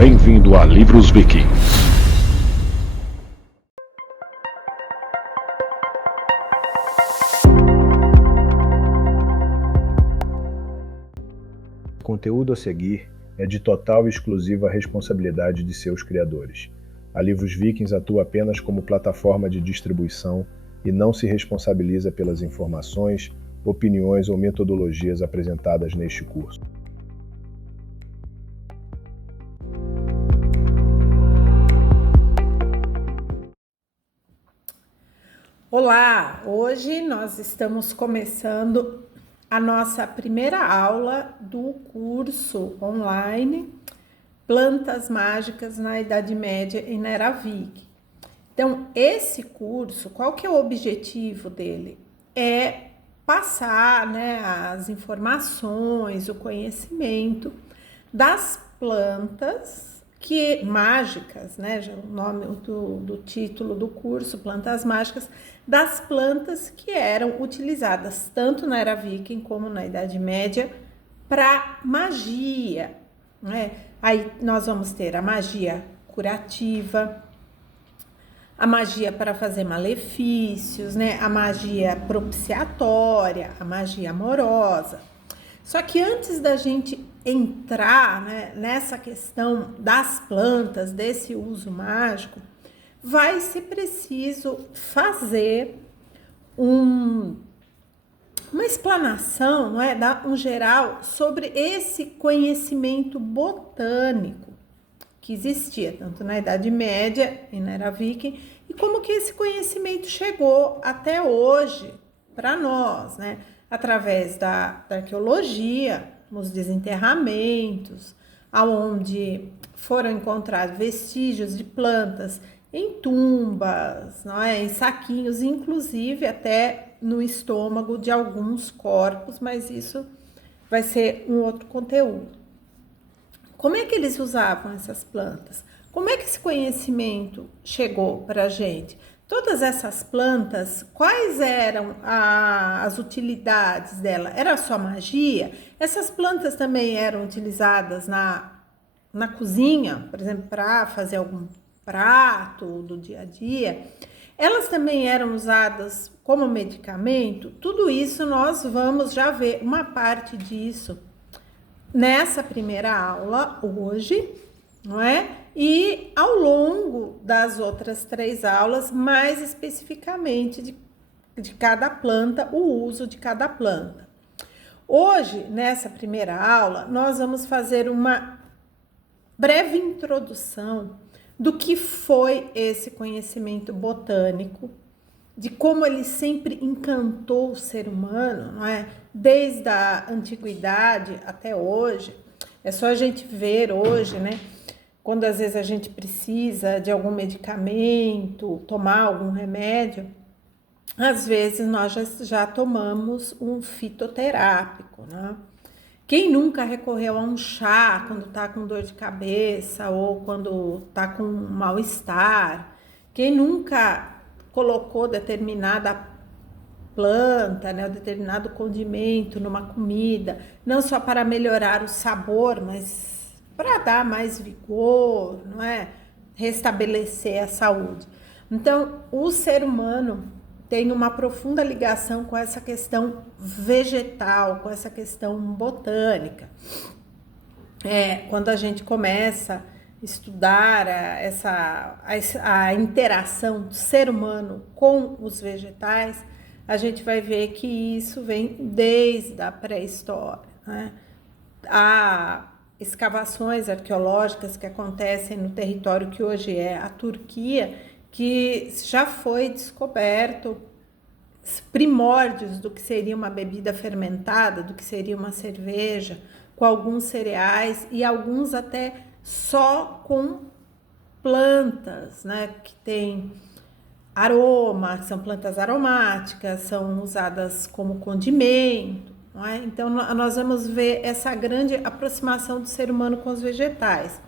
Bem-vindo a Livros Viking. O conteúdo a seguir é de total e exclusiva responsabilidade de seus criadores. A Livros Vikings atua apenas como plataforma de distribuição e não se responsabiliza pelas informações, opiniões ou metodologias apresentadas neste curso. Olá! Hoje nós estamos começando a nossa primeira aula do curso online Plantas Mágicas na Idade Média e na Era Viking. Então, esse curso, qual que é o objetivo dele? É passar, as informações, o conhecimento das plantas mágicas, já o nome do título do curso, Plantas Mágicas, das plantas que eram utilizadas tanto na Era Viking como na Idade Média para magia, Aí nós vamos ter a magia curativa, a magia para fazer malefícios, a magia propiciatória, a magia amorosa. Só que antes da gente entrar, nessa questão das plantas, desse uso mágico, vai ser preciso fazer uma explanação, dar um geral sobre esse conhecimento botânico que existia tanto na Idade Média e na Era Viking, e como que esse conhecimento chegou até hoje para nós, através da arqueologia, nos desenterramentos, aonde foram encontrados vestígios de plantas em tumbas, em saquinhos, inclusive até no estômago de alguns corpos, mas isso vai ser um outro conteúdo. Como é que eles usavam essas plantas? Como é que esse conhecimento chegou para a gente? Todas essas plantas, quais eram as utilidades dela? Era só magia? Essas plantas também eram utilizadas na cozinha, por exemplo, para fazer algum prato do dia a dia? Elas também eram usadas como medicamento? Tudo isso nós vamos já ver uma parte disso nessa primeira aula hoje, E ao longo das outras 3 aulas, mais especificamente de cada planta, o uso de cada planta. Hoje, nessa primeira aula, nós vamos fazer uma breve introdução do que foi esse conhecimento botânico, de como ele sempre encantou o ser humano, Desde a antiguidade até hoje. É só a gente ver hoje, quando às vezes a gente precisa de algum medicamento, tomar algum remédio, às vezes nós já tomamos um fitoterápico, Quem nunca recorreu a um chá quando está com dor de cabeça ou quando está com mal-estar? Quem nunca colocou determinada planta, ou determinado condimento numa comida, não só para melhorar o sabor, mas para dar mais vigor, restabelecer a saúde. Então, o ser humano tem uma profunda ligação com essa questão vegetal, com essa questão botânica. Quando a gente começa a estudar a interação do ser humano com os vegetais, a gente vai ver que isso vem desde a pré-história, Há escavações arqueológicas que acontecem no território que hoje é a Turquia, que já foi descoberto primórdios do que seria uma bebida fermentada, do que seria uma cerveja, com alguns cereais e alguns até só com plantas, que tem aroma, são plantas aromáticas, são usadas como condimento, Então, nós vamos ver essa grande aproximação do ser humano com os vegetais.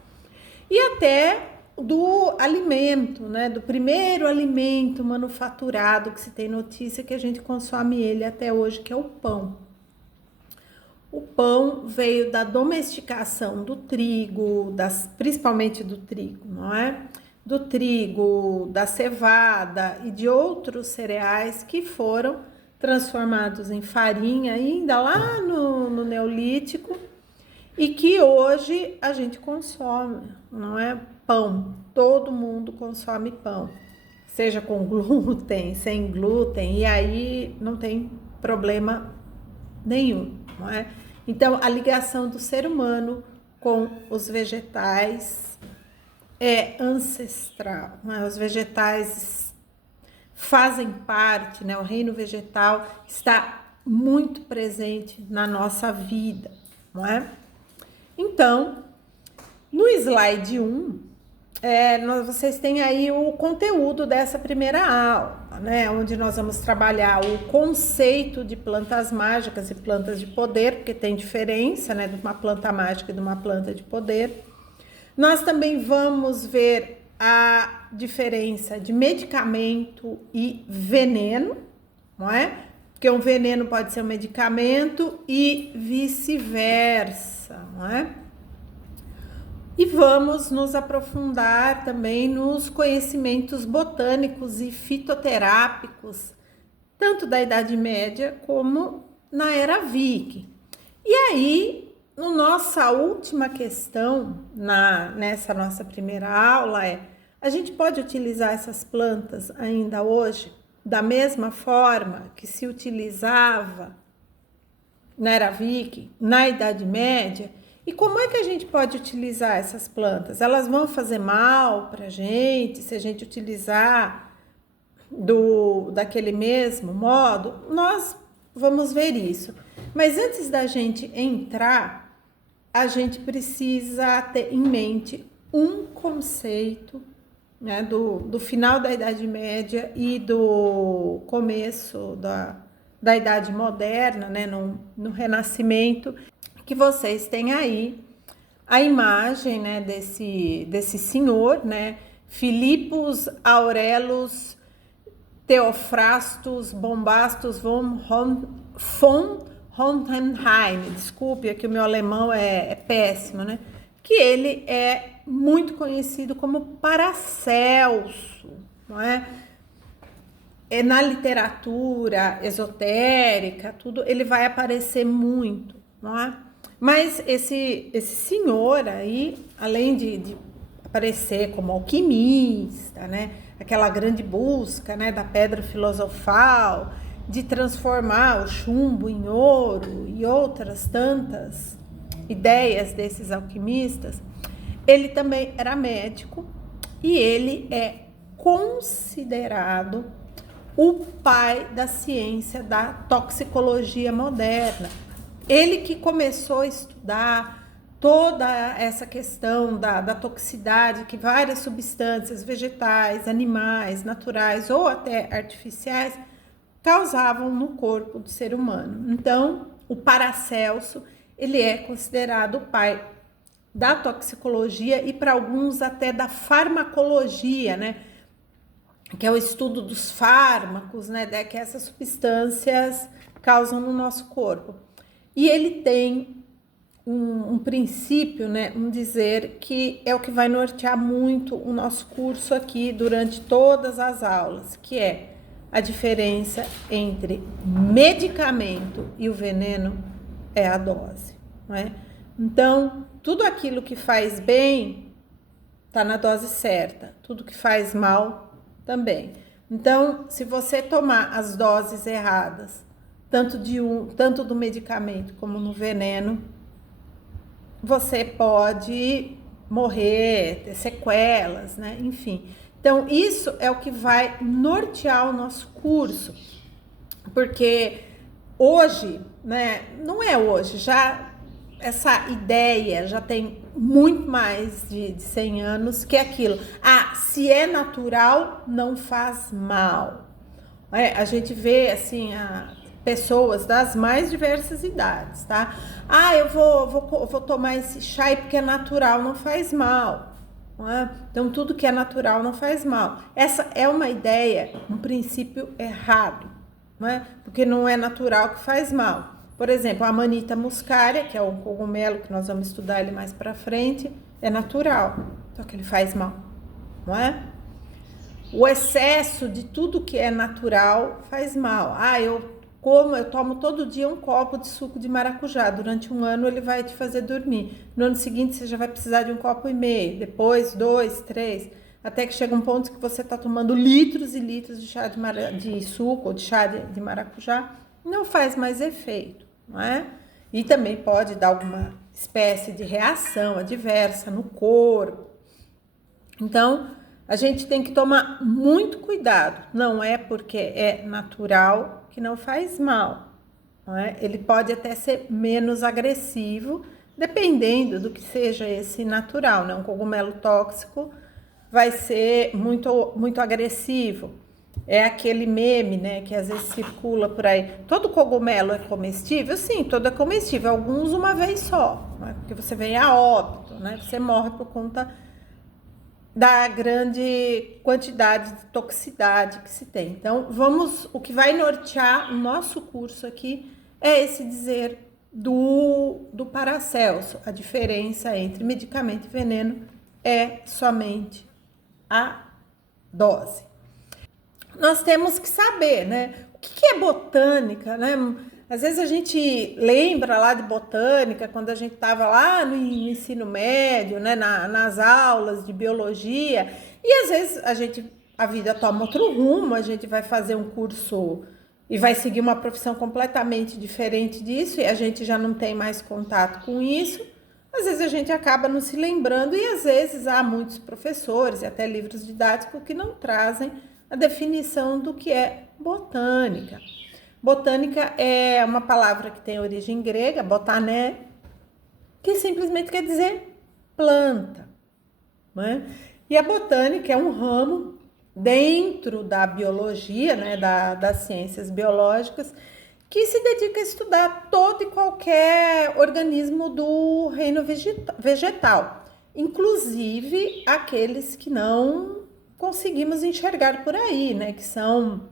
E até do alimento, do primeiro alimento manufaturado que se tem notícia que a gente consome ele até hoje, que é o pão. O pão veio da domesticação do trigo, principalmente do trigo, não é? Do trigo, da cevada e de outros cereais que foram transformados em farinha ainda lá no Neolítico e que hoje a gente consome, não é? Pão, todo mundo consome pão, seja com glúten, sem glúten, e aí não tem problema nenhum, não é? Então, a ligação do ser humano com os vegetais é ancestral, né? Os vegetais fazem parte, né? O reino vegetal está muito presente na nossa vida, não é? Então, no slide 1, vocês têm aí o conteúdo dessa primeira aula, né? Onde nós vamos trabalhar o conceito de plantas mágicas e plantas de poder, porque tem diferença, né? De uma planta mágica e de uma planta de poder. Nós também vamos ver a diferença de medicamento e veneno, não é? Porque um veneno pode ser um medicamento e vice-versa, não é? E vamos nos aprofundar também nos conhecimentos botânicos e fitoterápicos, tanto da Idade Média como na Era Viking. E aí, nossa última questão nessa nossa primeira aula a gente pode utilizar essas plantas ainda hoje da mesma forma que se utilizava na Era Viking, na Idade Média? E como é que a gente pode utilizar essas plantas? Elas vão fazer mal para a gente se a gente utilizar daquele mesmo modo? Nós vamos ver isso. Mas antes da gente entrar, a gente precisa ter em mente um conceito, né, do final da Idade Média e do começo da Idade Moderna, né, no Renascimento, que vocês têm aí a imagem, né, desse senhor, né, Philippus Aurelius Theophrastus Bombastus von Hohenheim, desculpe, aqui o meu alemão é péssimo, né? Que ele é muito conhecido como Paracelso, não é? Na literatura esotérica, tudo, ele vai aparecer muito, não é? Mas esse senhor aí, além de aparecer como alquimista, né? Aquela grande busca, né, da pedra filosofal, de transformar o chumbo em ouro e outras tantas ideias desses alquimistas, ele também era médico e ele é considerado o pai da ciência da toxicologia moderna. Ele que começou a estudar toda essa questão da toxicidade que várias substâncias vegetais, animais, naturais ou até artificiais causavam no corpo do ser humano. Então, o Paracelso, ele é considerado o pai da toxicologia e para alguns até da farmacologia, né? Que é o estudo dos fármacos, né? Que essas substâncias causam no nosso corpo. E ele tem um princípio, né? Um dizer que é o que vai nortear muito o nosso curso aqui durante todas as aulas, que é a diferença entre medicamento e o veneno é a dose, não é? Então, tudo aquilo que faz bem está na dose certa, tudo que faz mal também. Então, se você tomar as doses erradas, tanto do medicamento como no veneno, você pode morrer, ter sequelas, né? Enfim. Então, isso é o que vai nortear o nosso curso, porque hoje, né, não é hoje, já essa ideia já tem muito mais de 100 anos, que é aquilo, se é natural, não faz mal. A gente vê, assim, pessoas das mais diversas idades, tá? Eu vou tomar esse chá porque é natural, não faz mal. Então, tudo que é natural não faz mal. Essa é uma ideia, um princípio errado, não é? Porque não é natural que faz mal. Por exemplo, a Amanita muscaria, que é um cogumelo que nós vamos estudar ele mais para frente, é natural, só que ele faz mal, não é? O excesso de tudo que é natural faz mal. Eu tomo todo dia um copo de suco de maracujá. Durante um ano ele vai te fazer dormir. No ano seguinte você já vai precisar de 1,5 copo. Depois 2, 3. Até que chega um ponto que você está tomando litros e litros de chá de suco ou de chá de maracujá. Não faz mais efeito, não é? E também pode dar alguma espécie de reação adversa no corpo. Então, a gente tem que tomar muito cuidado. Não é porque é natural que não faz mal, não é? Ele pode até ser menos agressivo, dependendo do que seja esse natural, né? Um cogumelo tóxico vai ser muito agressivo. É aquele meme, né, que às vezes circula por aí. Todo cogumelo é comestível? Sim, todo é comestível. Alguns uma vez só, né? Porque você vem a óbito, né? Você morre por conta da grande quantidade de toxicidade que se tem. Então, o que vai nortear o nosso curso aqui é esse dizer do Paracelso. A diferença entre medicamento e veneno é somente a dose. Nós temos que saber, né? O que é botânica, né? Às vezes a gente lembra lá de botânica quando a gente estava lá no ensino médio, né? Nas aulas de biologia, e às vezes a vida toma outro rumo, a gente vai fazer um curso e vai seguir uma profissão completamente diferente disso, e a gente já não tem mais contato com isso. Às vezes a gente acaba não se lembrando, e às vezes há muitos professores e até livros didáticos que não trazem a definição do que é botânica. Botânica é uma palavra que tem origem grega, botané, que simplesmente quer dizer planta, né? E a botânica é um ramo dentro da biologia, né, das ciências biológicas, que se dedica a estudar todo e qualquer organismo do reino vegetal, inclusive aqueles que não conseguimos enxergar por aí, né? Que são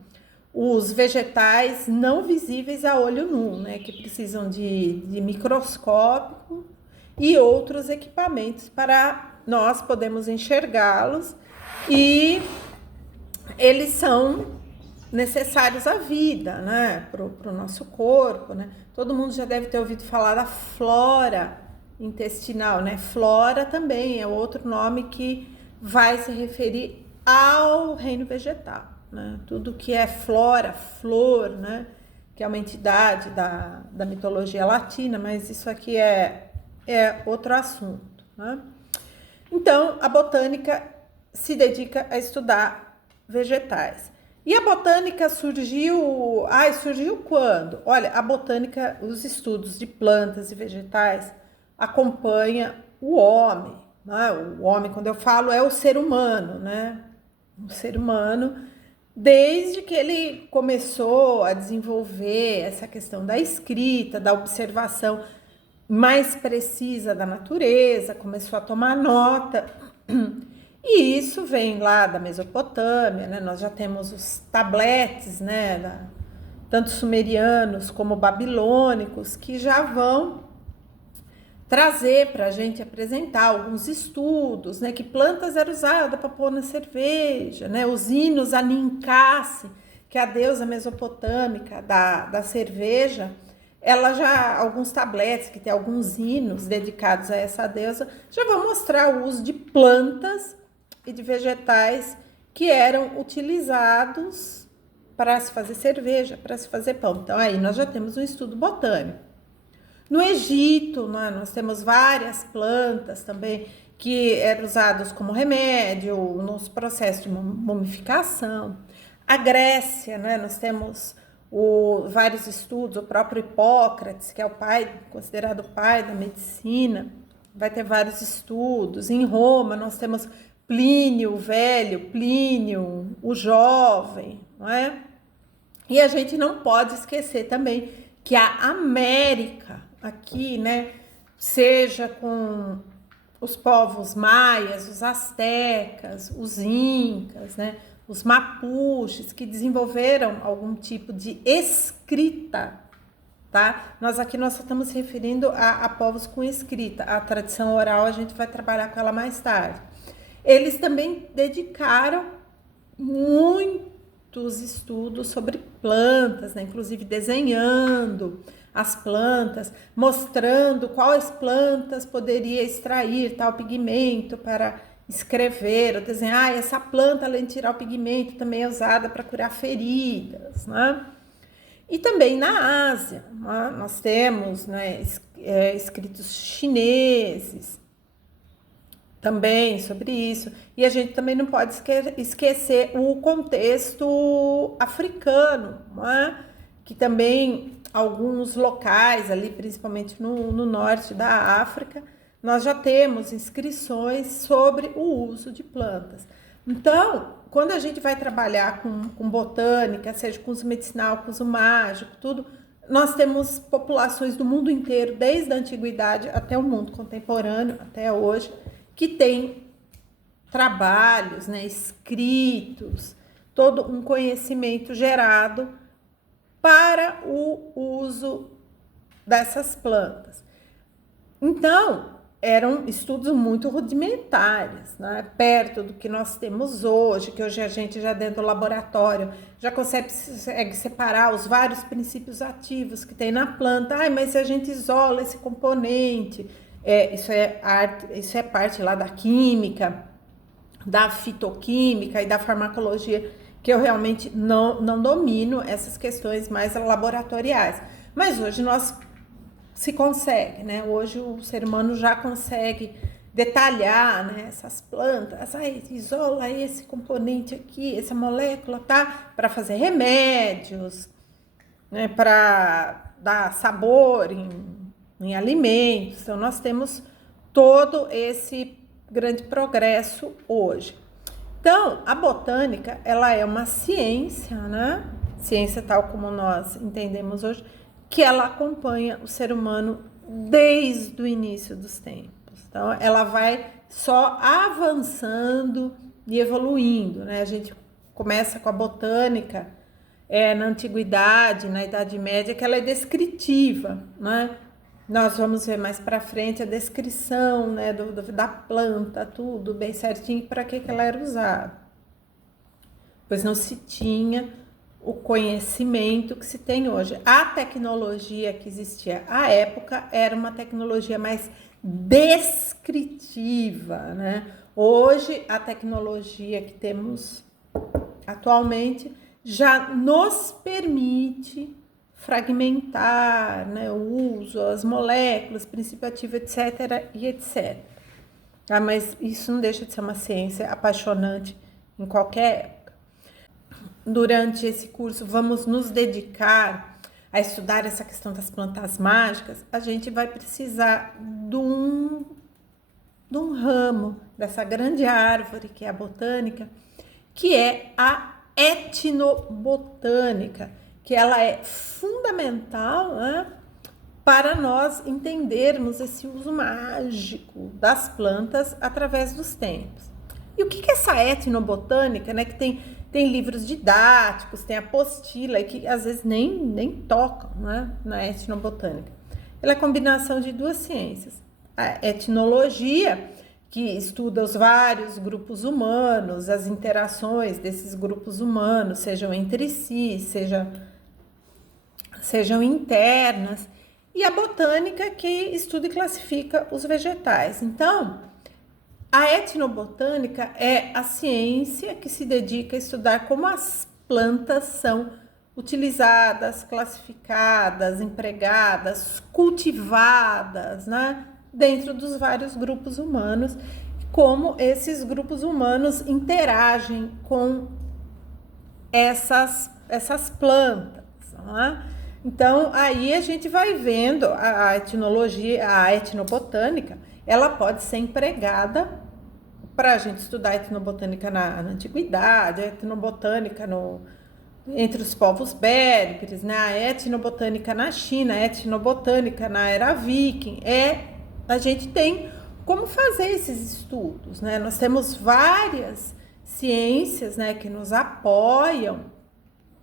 os vegetais não visíveis a olho nu, né? Que precisam de microscópio e outros equipamentos para nós podermos enxergá-los, e eles são necessários à vida, né? Para o nosso corpo, né? Todo mundo já deve ter ouvido falar da flora intestinal, né? Flora também é outro nome que vai se referir ao reino vegetal, né? Tudo que é flora, flor, né? Que é uma entidade da mitologia latina, mas isso aqui é outro assunto, né? Então, a botânica se dedica a estudar vegetais. E a botânica surgiu quando? Olha, a botânica, os estudos de plantas e vegetais acompanha o homem, né? O homem, quando eu falo, é o ser humano, né? O ser humano, desde que ele começou a desenvolver essa questão da escrita, da observação mais precisa da natureza, começou a tomar nota, e isso vem lá da Mesopotâmia, né? Nós já temos os tabletes, né? Tanto sumerianos como babilônicos, que já vão trazer para a gente apresentar alguns estudos, né? Que plantas eram usadas para pôr na cerveja, né? Os hinos a Ninkasi, que é a deusa mesopotâmica da cerveja, alguns tabletes que tem alguns hinos dedicados a essa deusa, já vão mostrar o uso de plantas e de vegetais que eram utilizados para se fazer cerveja, para se fazer pão. Então aí nós já temos um estudo botânico. No Egito, né, nós temos várias plantas também que eram usadas como remédio nos processos de mumificação. A Grécia, né, nós temos vários estudos, o próprio Hipócrates, que é considerado o pai da medicina, vai ter vários estudos. Em Roma, nós temos Plínio o Velho, Plínio o Jovem, não é? E a gente não pode esquecer também que a América, aqui, né, seja com os povos maias, os astecas, os incas, né, os mapuches, que desenvolveram algum tipo de escrita tá? Nós só estamos se referindo a povos com escrita. A tradição oral a gente vai trabalhar com ela mais tarde. Eles também dedicaram muitos estudos sobre plantas, né? Inclusive desenhando as plantas, mostrando quais plantas poderia extrair tal pigmento para escrever ou desenhar. Essa planta, além de tirar o pigmento, também é usada para curar feridas, né? E também na Ásia, né? Nós temos, né, escritos chineses também sobre isso. E a gente também não pode esquecer o contexto africano, né? Que também alguns locais ali, principalmente no norte da África, nós já temos inscrições sobre o uso de plantas. Então, quando a gente vai trabalhar com botânica, seja com uso medicinal, com uso mágico, tudo, nós temos populações do mundo inteiro, desde a antiguidade até o mundo contemporâneo, até hoje, que tem trabalhos, né, escritos, todo um conhecimento gerado para o uso dessas plantas. Então, eram estudos muito rudimentares, né? Perto do que nós temos hoje, que hoje a gente já dentro do laboratório já consegue separar os vários princípios ativos que tem na planta. Mas se a gente isola esse componente, isso é parte lá da química, da fitoquímica e da farmacologia, que eu realmente não domino essas questões mais laboratoriais. Mas hoje se consegue, né? Hoje o ser humano já consegue detalhar, né, essas plantas, isola esse componente aqui, essa molécula, tá? Para fazer remédios, né, para dar sabor em alimentos. Então, nós temos todo esse grande progresso hoje. Então, a botânica, ela é uma ciência, né? Ciência tal como nós entendemos hoje, que ela acompanha o ser humano desde o início dos tempos. Então, ela vai só avançando e evoluindo, né? A gente começa com a botânica na antiguidade, na Idade Média, que ela é descritiva, né? Nós vamos ver mais para frente a descrição, né, da planta, tudo bem certinho, para que ela era usada. Pois não se tinha o conhecimento que se tem hoje. A tecnologia que existia à época era uma tecnologia mais descritiva, né? Hoje, a tecnologia que temos atualmente já nos permite fragmentar, né, o uso, as moléculas, princípio ativo, etc. e etc. Mas isso não deixa de ser uma ciência apaixonante em qualquer época. Durante esse curso, vamos nos dedicar a estudar essa questão das plantas mágicas. A gente vai precisar de um ramo dessa grande árvore que é a botânica, que é a etnobotânica, que ela é fundamental, né, para nós entendermos esse uso mágico das plantas através dos tempos. E o que é essa etnobotânica, né, que tem livros didáticos, tem apostila, que às vezes nem tocam, né, na etnobotânica? Ela é a combinação de duas ciências. A etnologia, que estuda os vários grupos humanos, as interações desses grupos humanos, sejam entre si, sejam internas, e a botânica, que estuda e classifica os vegetais. Então, a etnobotânica é a ciência que se dedica a estudar como as plantas são utilizadas, classificadas, empregadas, cultivadas, né, dentro dos vários grupos humanos, como esses grupos humanos interagem com essas plantas, né? Então, aí a gente vai vendo a etnologia, a etnobotânica, ela pode ser empregada para a gente estudar a etnobotânica na antiguidade, a etnobotânica entre os povos berbers, né? A etnobotânica na China, a etnobotânica na era viking. A gente tem como fazer esses estudos, né? Nós temos várias ciências, né, que nos apoiam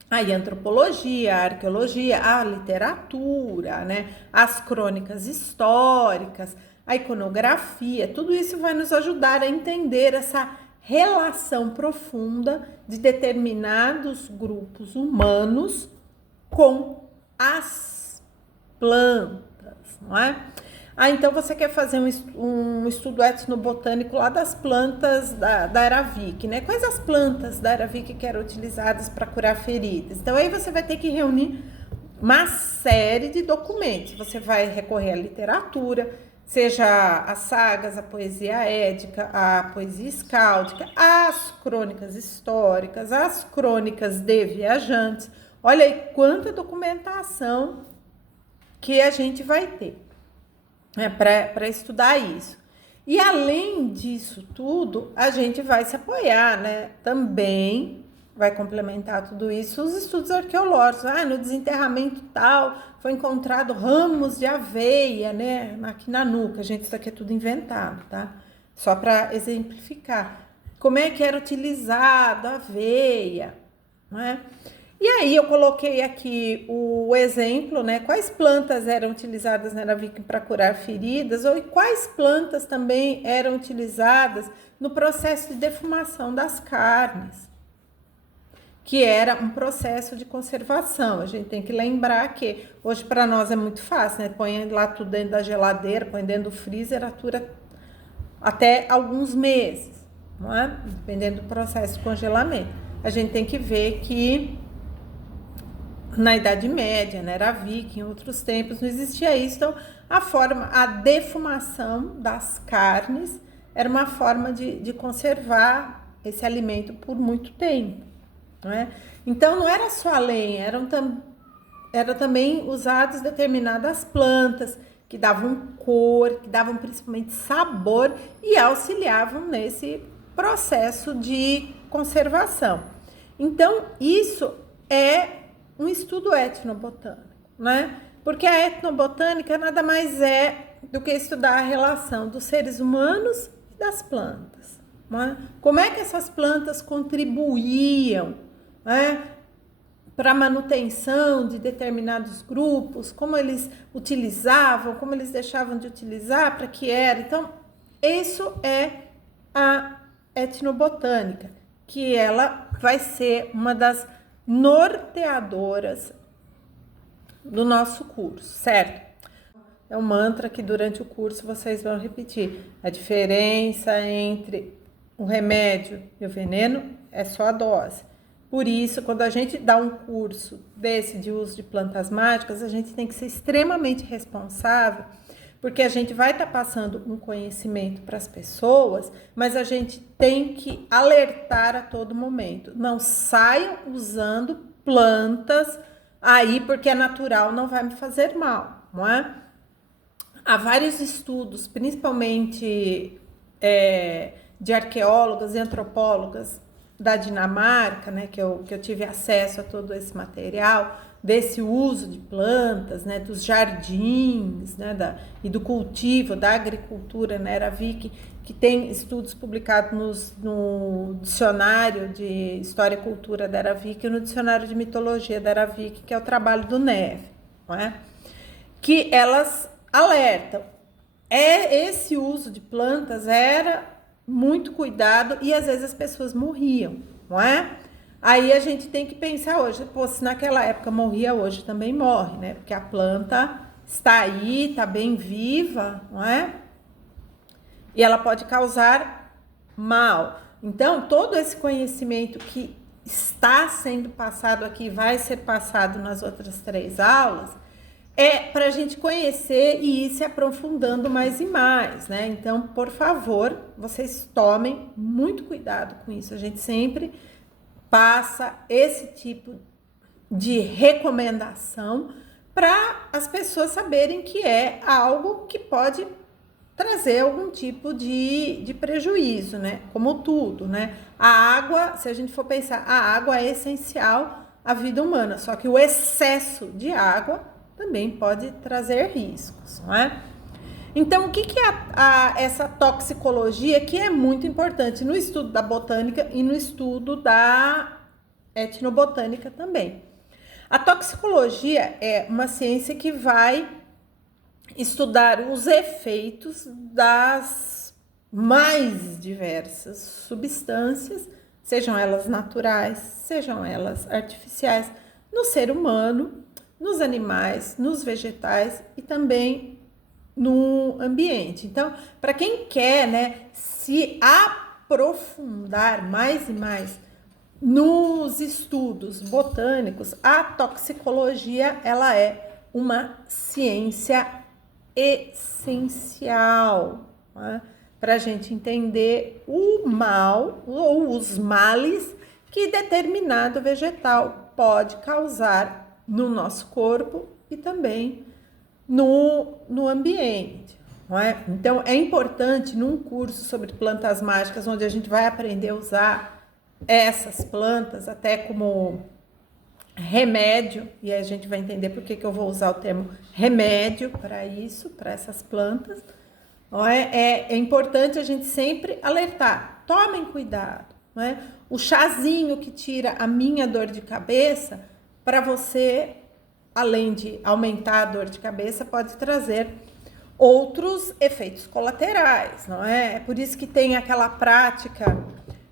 Aí a antropologia, a arqueologia, a literatura, né? As crônicas históricas, a iconografia, tudo isso vai nos ajudar a entender essa relação profunda de determinados grupos humanos com as plantas, não é? Então você quer fazer um estudo etnobotânico lá das plantas da Era Viking, né? Quais as plantas da Era Viking que eram utilizadas para curar feridas? Então aí você vai ter que reunir uma série de documentos. Você vai recorrer à literatura, seja as sagas, a poesia édica, a poesia escáldica, as crônicas históricas, as crônicas de viajantes. Olha aí quanta documentação que a gente vai ter para estudar isso. E além disso tudo, a gente vai se apoiar, né? Também vai complementar tudo isso os estudos arqueológicos. No desenterramento tal, foi encontrado ramos de aveia, né? Aqui na nuca, gente, isso aqui é tudo inventado, tá? Só para exemplificar. Como é que era utilizado a aveia, não é? E aí eu coloquei aqui o exemplo, né? Quais plantas eram utilizadas na Era Viking para curar feridas, ou quais plantas também eram utilizadas no processo de defumação das carnes, que era um processo de conservação. A gente tem que lembrar que hoje para nós é muito fácil, né? Põe lá tudo dentro da geladeira, põe dentro do freezer, atura até alguns meses, não é? Dependendo do processo de congelamento. A gente tem que ver que na Idade Média, na Era Viking, em outros tempos, não existia isso. Então, a defumação das carnes era uma forma de conservar esse alimento por muito tempo, não é? Então, não era só a lenha, eram também usadas determinadas plantas que davam cor, que davam principalmente sabor e auxiliavam nesse processo de conservação. Então, isso é um estudo etnobotânico, né? Porque a etnobotânica nada mais é do que estudar a relação dos seres humanos e das plantas, né? Como é que essas plantas contribuíam, né, para a manutenção de determinados grupos, como eles utilizavam, como eles deixavam de utilizar, para que era. Então, isso é a etnobotânica, que ela vai ser uma das norteadoras do nosso curso, certo? É um mantra que durante o curso vocês vão repetir. A diferença entre o remédio e o veneno é só a dose. Por isso, quando a gente dá um curso desse de uso de plantas mágicas, a gente tem que ser extremamente responsável, porque a gente vai estar passando um conhecimento para as pessoas, mas a gente tem que alertar a todo momento. Não saiam usando plantas aí porque é natural, não vai me fazer mal, não é? Há vários estudos, principalmente de arqueólogas e antropólogas da Dinamarca, né, que eu tive acesso a todo esse material, desse uso de plantas, né, dos jardins, né, e do cultivo, da agricultura na Era Viking, que tem estudos publicados no dicionário de História e Cultura da Era Viking e no dicionário de Mitologia da Era Viking, que é o trabalho do Neve, não é? Que elas alertam. Esse uso de plantas era muito cuidado e às vezes as pessoas morriam, não é? Aí a gente tem que pensar hoje, pô, se naquela época morria, hoje também morre, né? Porque a planta está aí, está bem viva, não é? E ela pode causar mal. Então, todo esse conhecimento que está sendo passado aqui, vai ser passado nas outras 3 aulas, é para a gente conhecer e ir se aprofundando mais e mais, né? Então, por favor, vocês tomem muito cuidado com isso. A gente sempre passa esse tipo de recomendação para as pessoas saberem que é algo que pode trazer algum tipo de prejuízo, né? Como tudo, né? A água, se a gente for pensar, a água é essencial à vida humana, só que o excesso de água também pode trazer riscos, não é? Então, o que é essa toxicologia, que é muito importante no estudo da botânica e no estudo da etnobotânica também. A toxicologia é uma ciência que vai estudar os efeitos das mais diversas substâncias, sejam elas naturais, sejam elas artificiais, no ser humano, nos animais, nos vegetais e também no ambiente. Então, para quem quer, né, se aprofundar mais e mais nos estudos botânicos, a toxicologia ela é uma ciência essencial, né, para a gente entender o mal ou os males que determinado vegetal pode causar no nosso corpo e também no ambiente. Não é? Então, é importante num curso sobre plantas mágicas, onde a gente vai aprender a usar essas plantas até como remédio, e aí a gente vai entender por que eu vou usar o termo remédio para isso, para essas plantas. Não é? É importante a gente sempre alertar, tomem cuidado. Não é? O chazinho que tira a minha dor de cabeça, para você, além de aumentar a dor de cabeça, pode trazer outros efeitos colaterais, não é? É por isso que tem aquela prática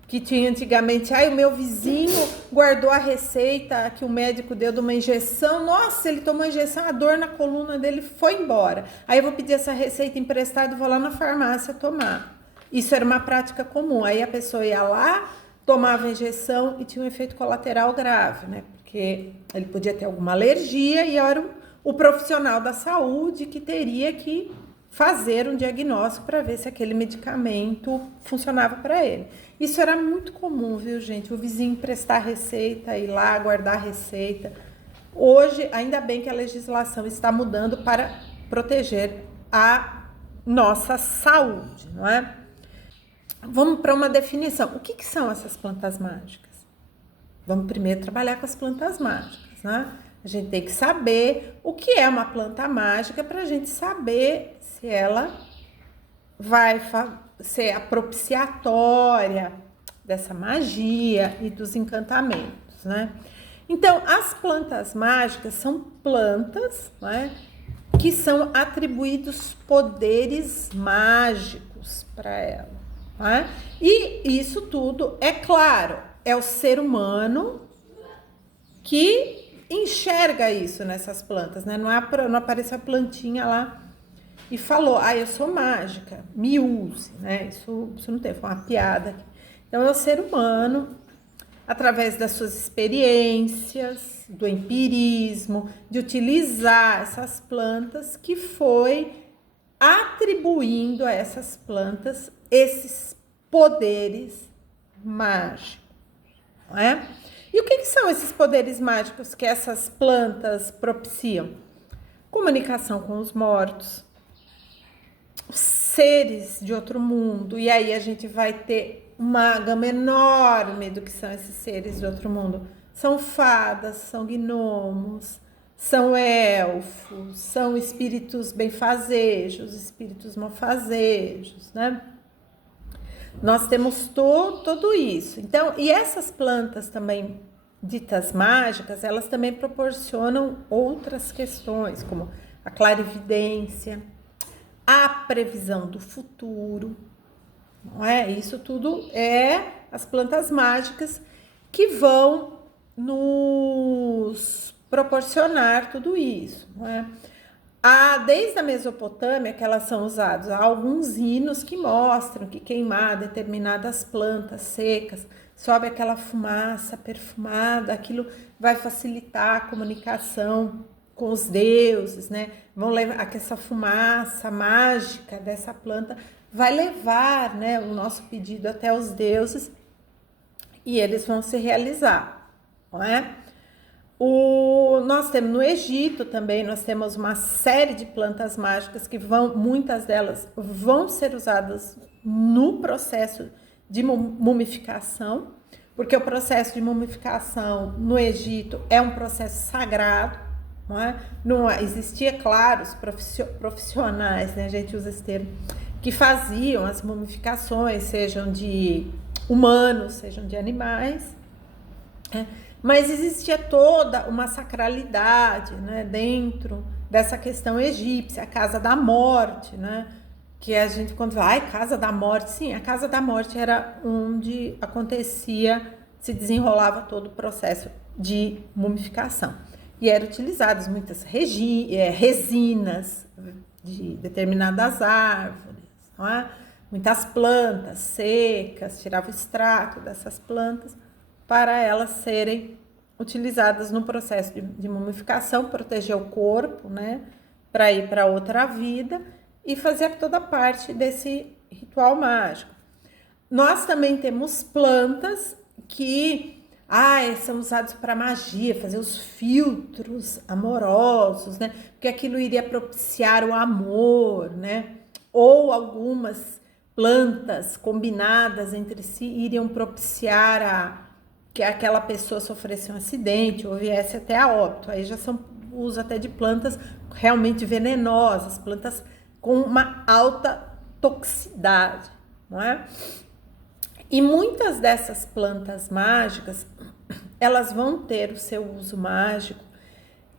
que tinha antigamente, o meu vizinho guardou a receita que o médico deu de uma injeção, nossa, ele tomou a injeção, a dor na coluna dele foi embora. Aí eu vou pedir essa receita emprestada e vou lá na farmácia tomar. Isso era uma prática comum, aí a pessoa ia lá, tomava a injeção e tinha um efeito colateral grave, né? Porque ele podia ter alguma alergia e era o profissional da saúde que teria que fazer um diagnóstico para ver se aquele medicamento funcionava para ele. Isso era muito comum, viu, gente? O vizinho emprestar a receita, ir lá guardar a receita. Hoje, ainda bem que a legislação está mudando para proteger a nossa saúde, não é? Vamos para uma definição. O que são essas plantas mágicas? Vamos primeiro trabalhar com as plantas mágicas, né? A gente tem que saber o que é uma planta mágica para a gente saber se ela vai ser a propiciatória dessa magia e dos encantamentos, né? Então, as plantas mágicas são plantas, né, que são atribuídos poderes mágicos para ela, né? E isso tudo, é claro, é o ser humano que enxerga isso nessas plantas, né? Não apareceu a plantinha lá e falou, eu sou mágica, me use, né? Isso não teve, foi uma piada aqui. Então, é o ser humano, através das suas experiências, do empirismo, de utilizar essas plantas, que foi atribuindo a essas plantas esses poderes mágicos, não é? E o que são esses poderes mágicos que essas plantas propiciam? Comunicação com os mortos, seres de outro mundo, e aí a gente vai ter uma gama enorme do que são esses seres de outro mundo. São fadas, são gnomos, são elfos, são espíritos benfazejos, espíritos malfazejos, né? Nós temos tudo isso. Então, e essas plantas também ditas mágicas, elas também proporcionam outras questões, como a clarividência, a previsão do futuro, não é? Isso tudo é as plantas mágicas que vão nos proporcionar tudo isso, não é? Desde a Mesopotâmia, que elas são usadas, há alguns hinos que mostram que queimar determinadas plantas secas, sobe aquela fumaça perfumada, aquilo vai facilitar a comunicação com os deuses, né? Vão levar que essa fumaça mágica dessa planta vai levar, né, o nosso pedido até os deuses e eles vão se realizar, não é? Nós temos no Egito também, nós temos uma série de plantas mágicas que muitas delas vão ser usadas no processo de mumificação, porque o processo de mumificação no Egito é um processo sagrado, não é? Não existia, claro, os profissionais, né? A gente usa esse termo, que faziam as mumificações, sejam de humanos, sejam de animais, né? Mas existia toda uma sacralidade, né, dentro dessa questão egípcia, a casa da morte, né, que a gente quando fala, casa da morte, sim, a casa da morte era onde acontecia, se desenrolava todo o processo de mumificação. E eram utilizadas muitas resinas de determinadas árvores, não é? Muitas plantas secas, tirava o extrato dessas plantas para elas serem utilizadas no processo de mumificação, proteger o corpo, né, para ir para outra vida e fazer toda parte desse ritual mágico. Nós também temos plantas que são usados para magia, fazer os filtros amorosos, né? Porque aquilo iria propiciar o amor, né? Ou algumas plantas combinadas entre si iriam propiciar que aquela pessoa sofresse um acidente ou viesse até a óbito. Aí já são uso até de plantas realmente venenosas, plantas com uma alta toxicidade, não é? E muitas dessas plantas mágicas, elas vão ter o seu uso mágico,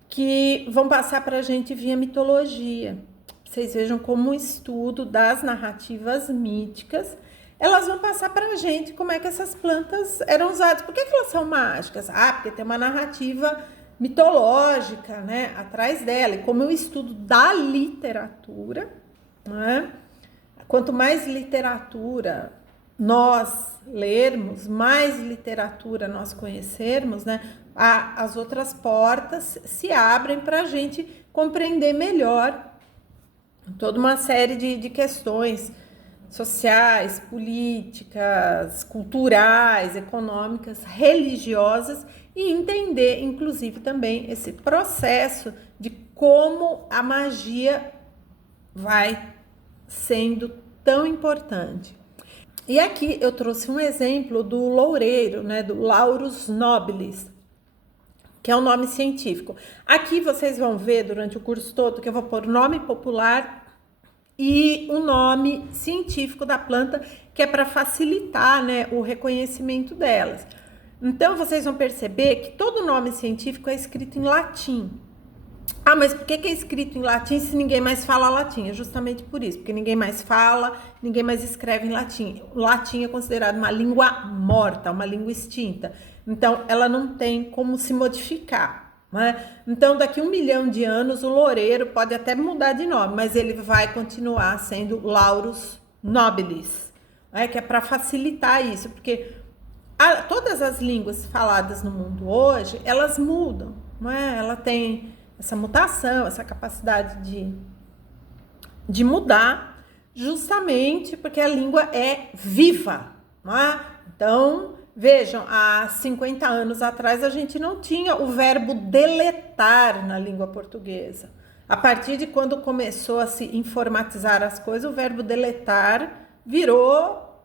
que vão passar para a gente via mitologia. Vocês vejam como o estudo das narrativas míticas, elas vão passar para a gente como é que essas plantas eram usadas. Por que elas são mágicas? Porque tem uma narrativa mitológica, né, atrás dela. E como eu estudo da literatura, né, quanto mais literatura nós lermos, mais literatura nós conhecermos, né, as outras portas se abrem para a gente compreender melhor toda uma série de questões sociais, políticas, culturais, econômicas, religiosas e entender, inclusive, também esse processo de como a magia vai sendo tão importante. E aqui eu trouxe um exemplo do loureiro, né, do Laurus nobilis, que é o nome científico. Aqui vocês vão ver durante o curso todo que eu vou pôr o nome popular e o nome científico da planta, que é para facilitar, né, o reconhecimento delas. Então vocês vão perceber que todo nome científico é escrito em latim. Mas por que é escrito em latim se ninguém mais fala latim? É justamente por isso, porque ninguém mais fala, ninguém mais escreve em latim. O latim é considerado uma língua morta, uma língua extinta. Então, ela não tem como se modificar, né? Então, daqui 1 milhão de anos, o loureiro pode até mudar de nome, mas ele vai continuar sendo Laurus nobilis, né? Que é para facilitar isso, porque todas as línguas faladas no mundo hoje, elas mudam, não é? Ela tem essa mutação, essa capacidade de mudar, justamente porque a língua é viva, não é? Então, vejam, há 50 anos atrás a gente não tinha o verbo deletar na língua portuguesa. A partir de quando começou a se informatizar as coisas, o verbo deletar virou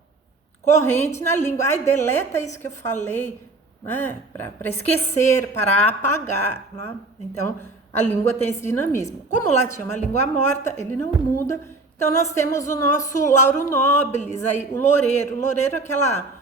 corrente na língua. Deleta isso que eu falei, né? Para esquecer, para apagar, né? Então, a língua tem esse dinamismo. Como o latim é uma língua morta, ele não muda. Então, nós temos o nosso Lauro nobilis, aí, o loureiro. O loureiro é aquela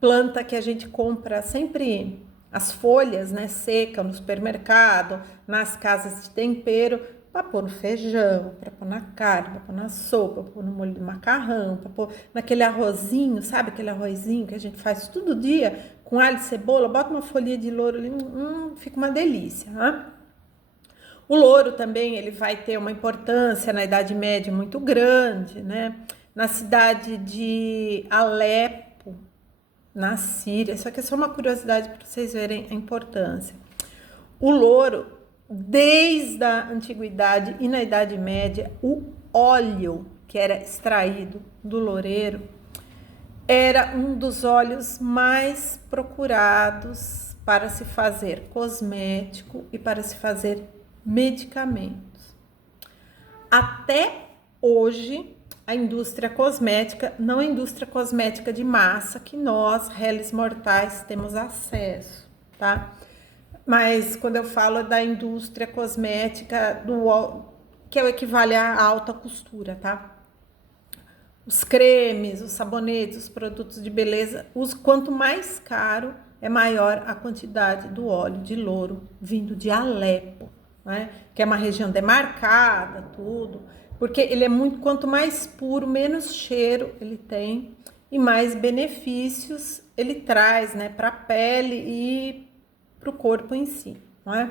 planta que a gente compra sempre as folhas, né, seca no supermercado, nas casas de tempero, para pôr no feijão, para pôr na carne, para pôr na sopa, para pôr no molho de macarrão, para pôr naquele arrozinho, sabe aquele arrozinho que a gente faz todo dia com alho e cebola, bota uma folhinha de louro ali, fica uma delícia, né? O louro também, ele vai ter uma importância na Idade Média muito grande, né? Na cidade de Alepo, na Síria. Isso aqui é só uma curiosidade para vocês verem a importância. O louro, desde a antiguidade e na Idade Média, o óleo que era extraído do loureiro era um dos óleos mais procurados para se fazer cosmético e para se fazer medicamentos. Até hoje, a indústria cosmética, não a indústria cosmética de massa que nós, réis mortais, temos acesso, tá? Mas quando eu falo da indústria cosmética, que é o equivale à alta costura, tá? Os cremes, os sabonetes, os produtos de beleza, quanto mais caro, é maior a quantidade do óleo de louro vindo de Alepo, né? Que é uma região demarcada, tudo, porque ele é muito, quanto mais puro, menos cheiro ele tem e mais benefícios ele traz, né, para a pele e para o corpo em si, não é?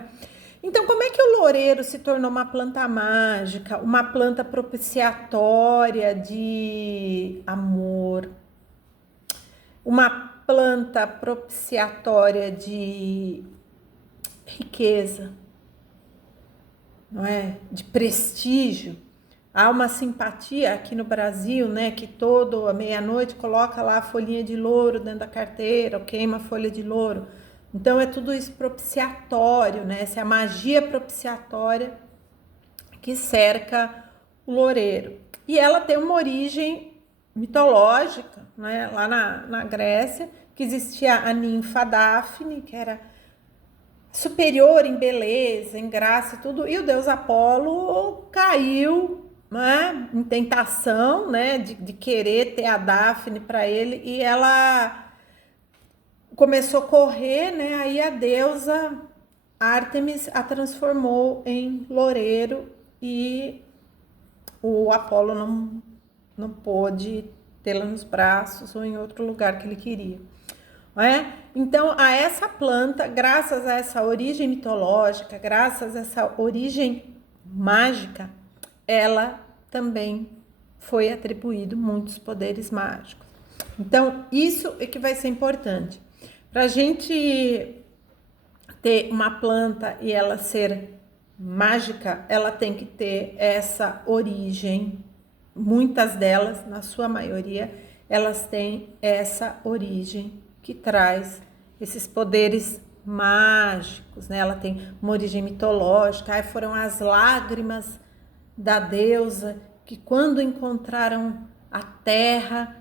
Então, como é que o loureiro se tornou uma planta mágica, uma planta propiciatória de amor, uma planta propiciatória de riqueza, não é? De prestígio? Há uma simpatia aqui no Brasil, né, que todo à meia-noite coloca lá a folhinha de louro dentro da carteira, ou queima a folha de louro. Então é tudo isso propiciatório, né? Essa é a magia propiciatória que cerca o loureiro. E ela tem uma origem mitológica, né? Lá na Grécia, que existia a ninfa Daphne, que era superior em beleza, em graça e tudo, e o deus Apolo caiu, né, em tentação, né, de querer ter a Daphne para ele, e ela começou a correr, né, aí a deusa Ártemis a transformou em loureiro e o Apolo não pôde tê-la nos braços ou em outro lugar que ele queria. Então, a essa planta, graças a essa origem mitológica, graças a essa origem mágica, ela também foi atribuído muitos poderes mágicos. Então, isso é que vai ser importante. Para a gente ter uma planta e ela ser mágica, ela tem que ter essa origem. Muitas delas, na sua maioria, elas têm essa origem que traz esses poderes mágicos, né? Ela tem uma origem mitológica. Aí foram as lágrimas da deusa que, quando encontraram a terra,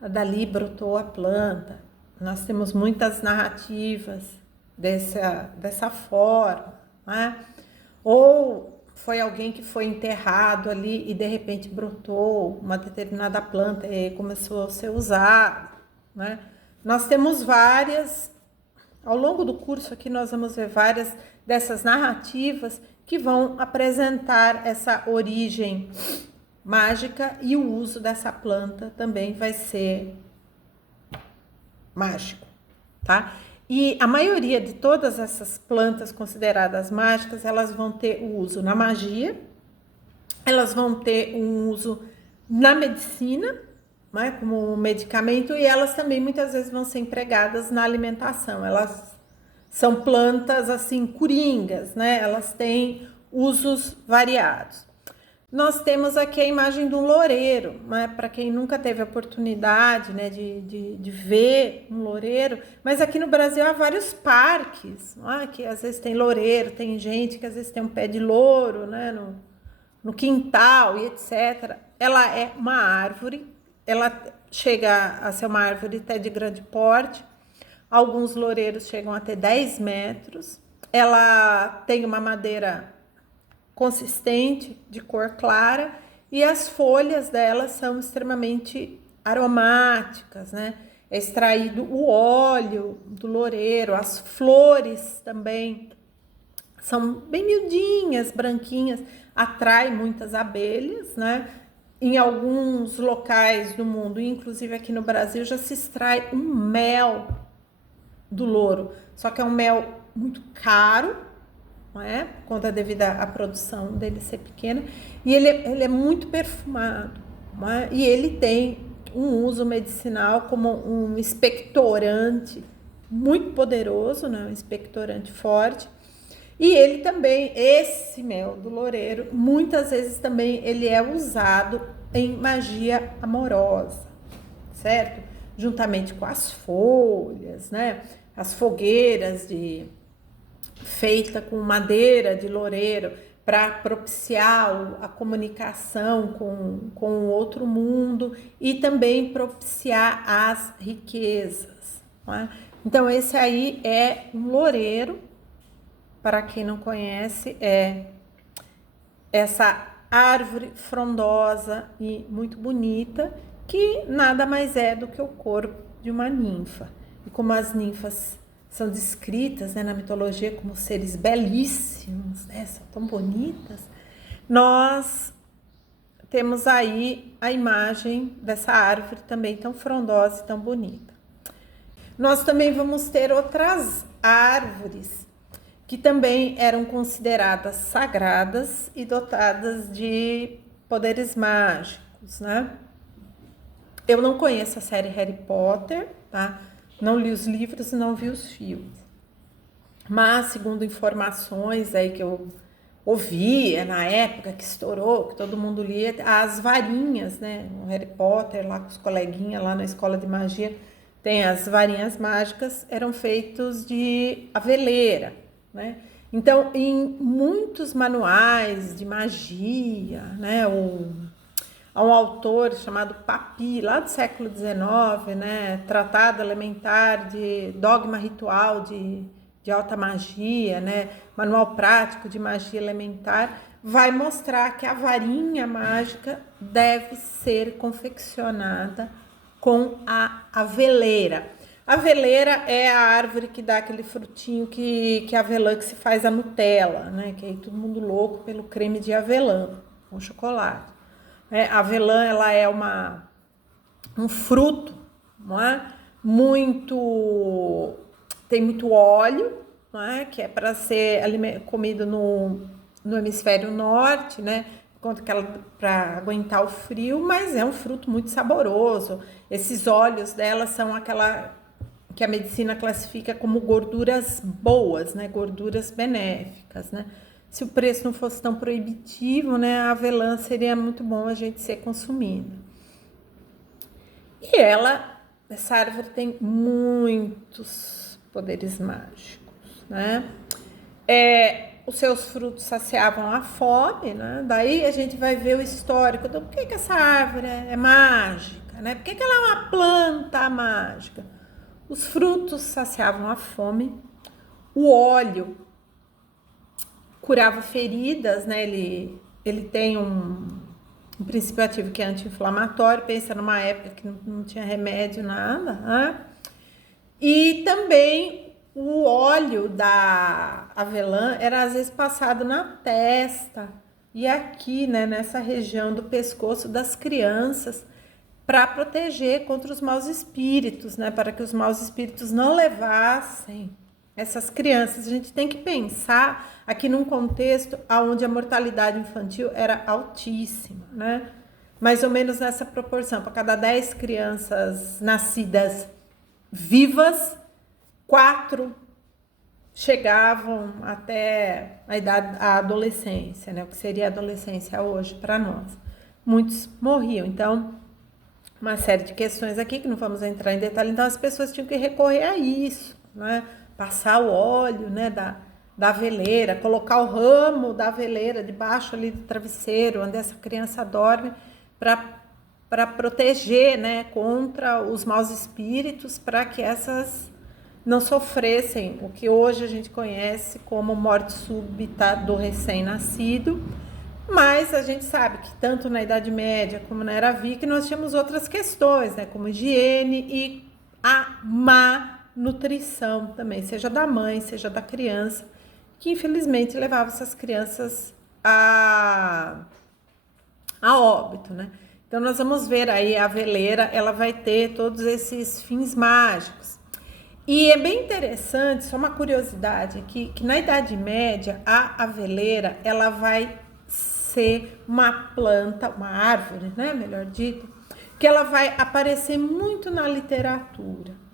dali brotou a planta. Nós temos muitas narrativas dessa forma, né? Ou foi alguém que foi enterrado ali e de repente brotou uma determinada planta e começou a ser usada, né? Nós temos várias, ao longo do curso aqui nós vamos ver várias dessas narrativas que vão apresentar essa origem mágica, e o uso dessa planta também vai ser mágico, tá? E a maioria de todas essas plantas consideradas mágicas, elas vão ter o uso na magia, elas vão ter um uso na medicina, né, como medicamento, e elas também muitas vezes vão ser empregadas na alimentação. Elas são plantas assim coringas, né? Elas têm usos variados. Nós temos aqui a imagem de um loureiro, né? Para quem nunca teve a oportunidade, né, de ver um loureiro, mas aqui no Brasil há vários parques, né, que às vezes tem loureiro, tem gente que às vezes tem um pé de louro, né, no quintal e etc. Ela é uma árvore, ela chega a ser uma árvore até de grande porte, alguns loureiros chegam a ter 10 metros, ela tem uma madeira consistente, de cor clara, e as folhas dela são extremamente aromáticas, né? É extraído o óleo do loureiro, as flores também são bem miudinhas, branquinhas, atrai muitas abelhas, né? Em alguns locais do mundo, inclusive aqui no Brasil, já se extrai um mel do louro, só que é um mel muito caro, não é? Por conta devido à produção dele ser pequena, e ele é muito perfumado, não é? E ele tem um uso medicinal como um expectorante muito poderoso, né? Um expectorante forte. E ele também, esse mel do loureiro, muitas vezes também ele é usado em magia amorosa, certo? Juntamente com as folhas, né? As fogueiras feita com madeira de loureiro para propiciar a comunicação com o outro mundo e também propiciar as riquezas, né? Então esse aí é um loureiro. Para quem não conhece, é essa árvore frondosa e muito bonita, que nada mais é do que o corpo de uma ninfa. e como as ninfas são descritas, né, na mitologia como seres belíssimos, né, são tão bonitas, nós temos aí a imagem dessa árvore também tão frondosa e tão bonita. Nós também vamos ter outras árvores que também eram consideradas sagradas e dotadas de poderes mágicos, né? Eu não conheço a série Harry Potter, tá? Não li os livros e não vi os filmes. Mas, segundo informações aí que eu ouvia na época que estourou, que todo mundo lia, as varinhas, né? O Harry Potter lá com os coleguinhas lá na escola de magia, tem as varinhas mágicas, eram feitos de aveleira, né? Então, em muitos manuais de magia, né? Há um autor chamado Papi, lá do século XIX, né? Tratado elementar de dogma ritual de alta magia, né? Manual prático de magia elementar, vai mostrar que a varinha mágica deve ser confeccionada com a aveleira. A aveleira é a árvore que dá aquele frutinho que avelã, que se faz a Nutella, né? Que aí todo mundo louco pelo creme de avelã com chocolate. A avelã, ela é um fruto, não é? Tem muito óleo, não é? Que é para ser comido no hemisfério norte, né? Conta que ela para aguentar o frio, mas é um fruto muito saboroso. Esses óleos dela são aquela que a medicina classifica como gorduras boas, né? Gorduras benéficas, né? Se o preço não fosse tão proibitivo, né? A avelã seria muito bom a gente ser consumida. E essa árvore tem muitos poderes mágicos, né? Os seus frutos saciavam a fome, né? Daí a gente vai ver o histórico do por que essa árvore é mágica, né? Por que ela é uma planta mágica? Os frutos saciavam a fome, o óleo curava feridas, né? Ele tem um princípio ativo que é anti-inflamatório, pensa numa época que não tinha remédio, nada, né? E também o óleo da avelã era às vezes passado na testa e aqui, né, nessa região do pescoço das crianças, para proteger contra os maus espíritos, né, para que os maus espíritos não levassem essas crianças. A gente tem que pensar aqui num contexto onde a mortalidade infantil era altíssima, né? Mais ou menos nessa proporção, para cada 10 crianças nascidas vivas, 4 chegavam até a adolescência, né? O que seria a adolescência hoje para nós. Muitos morriam, então uma série de questões aqui que não vamos entrar em detalhe. Então as pessoas tinham que recorrer a isso, né? Passar o óleo, né, da aveleira, colocar o ramo da aveleira debaixo ali do travesseiro onde essa criança dorme para proteger, né, contra os maus espíritos, para que essas não sofressem o que hoje a gente conhece como morte súbita do recém-nascido. Mas a gente sabe que tanto na Idade Média como na Era Viking nós tínhamos outras questões, né, como higiene e a má nutrição também, seja da mãe, seja da criança, que infelizmente levava essas crianças a óbito, né? Então nós vamos ver aí a aveleira, ela vai ter todos esses fins mágicos. E é bem interessante, só uma curiosidade aqui, que na Idade Média a aveleira, ela vai ser uma planta, uma árvore, né, melhor dito, que ela vai aparecer muito na literatura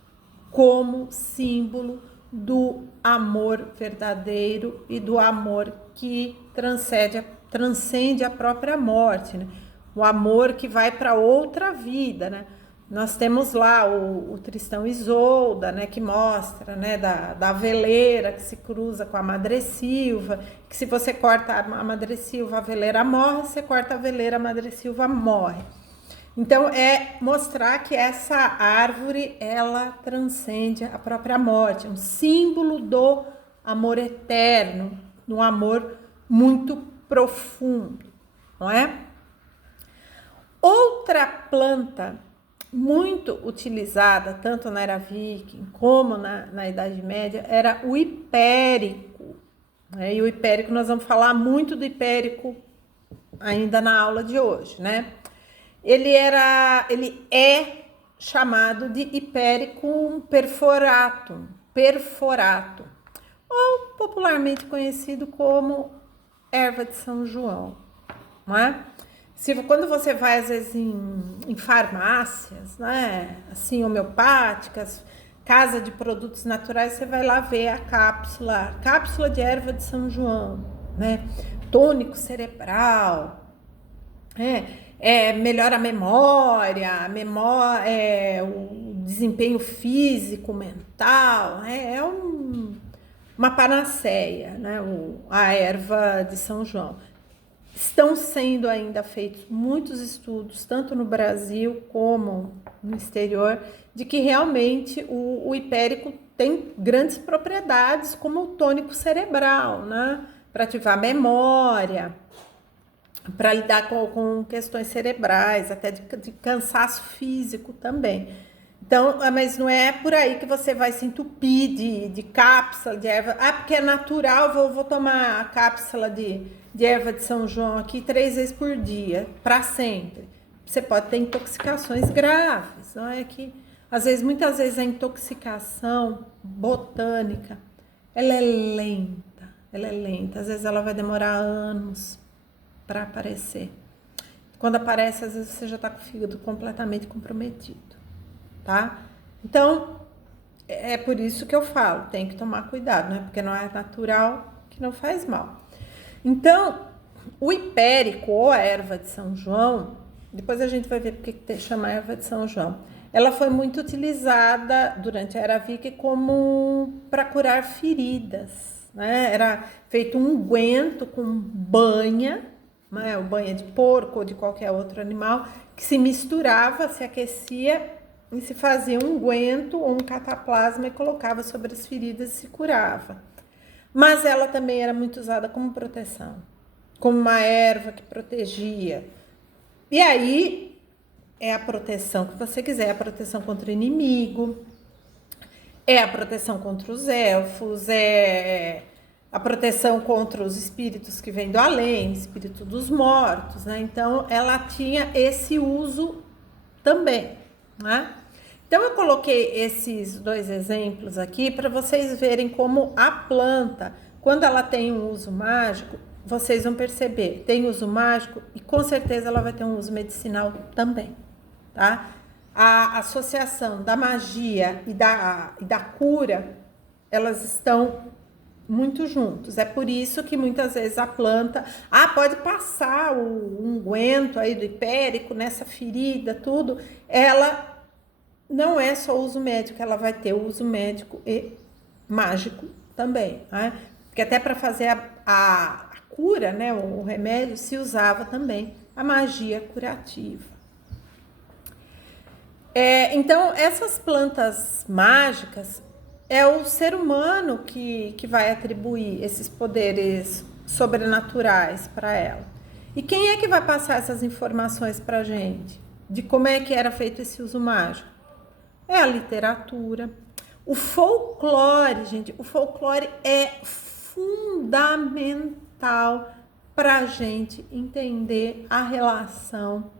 como símbolo do amor verdadeiro e do amor que transcende a própria morte, né? O amor que vai para outra vida, né? Nós temos lá o Tristão e Isolda, né, que mostra, né, da aveleira que se cruza com a madressilva, que se você corta a madressilva, a aveleira morre, se você corta a aveleira, a madressilva morre. Então, é mostrar que essa árvore, ela transcende a própria morte, é um símbolo do amor eterno, de um amor muito profundo, não é? Outra planta muito utilizada, tanto na Era Viking como na Idade Média, era o hipérico. E o hipérico, nós vamos falar muito do hipérico ainda na aula de hoje, né? Ele é chamado de Hipericum perforatum, ou popularmente conhecido como erva de São João, não é? Quando você vai, às vezes, em farmácias, né, assim, homeopáticas, casa de produtos naturais, você vai lá ver a cápsula de erva de São João, né, tônico cerebral, melhora a memória, o desempenho físico, mental, uma panaceia, né, a erva de São João. Estão sendo ainda feitos muitos estudos, tanto no Brasil como no exterior, de que realmente o hipérico tem grandes propriedades, como o tônico cerebral, né? Para ativar a memória, para lidar com questões cerebrais, até de cansaço físico também. Então, mas não é por aí que você vai se entupir de cápsula de erva. Porque é natural, vou tomar a cápsula de erva de São João aqui 3 vezes por dia, para sempre. Você pode ter intoxicações graves, não é que... muitas vezes a intoxicação botânica, ela é lenta. Às vezes ela vai demorar anos para aparecer. Quando aparece, às vezes você já está com o fígado completamente comprometido, tá? Então, é por isso que eu falo, tem que tomar cuidado, né? Porque não é natural, que não faz mal. Então, o hipérico, ou a erva de São João, depois a gente vai ver porque que chama erva de São João. Ela foi muito utilizada durante a Era Viking como para curar feridas, né? Era feito um unguento com banha, né? Ou banha de porco ou de qualquer outro animal, que se misturava, se aquecia e se fazia um unguento ou um cataplasma e colocava sobre as feridas e se curava. Mas ela também era muito usada como proteção, como uma erva que protegia. E aí é a proteção que você quiser, é a proteção contra o inimigo, é a proteção contra os elfos, é a proteção contra os espíritos que vêm do além, espírito dos mortos, né? Então ela tinha esse uso também, né? Então eu coloquei esses 2 exemplos aqui para vocês verem como a planta, quando ela tem um uso mágico, vocês vão perceber, tem uso mágico e com certeza ela vai ter um uso medicinal também, tá? A associação da magia e da cura, elas estão muito juntos. É por isso que muitas vezes a planta, pode passar o unguento aí do hipérico nessa ferida, tudo, ela não é só uso médico, ela vai ter uso médico e mágico também, né? Porque até para fazer a cura, né, o remédio, se usava também a magia curativa. Então, essas plantas mágicas, é o ser humano que vai atribuir esses poderes sobrenaturais para ela. E quem é que vai passar essas informações para a gente? De como é que era feito esse uso mágico? É a literatura. O folclore, gente, o folclore é fundamental para a gente entender a relação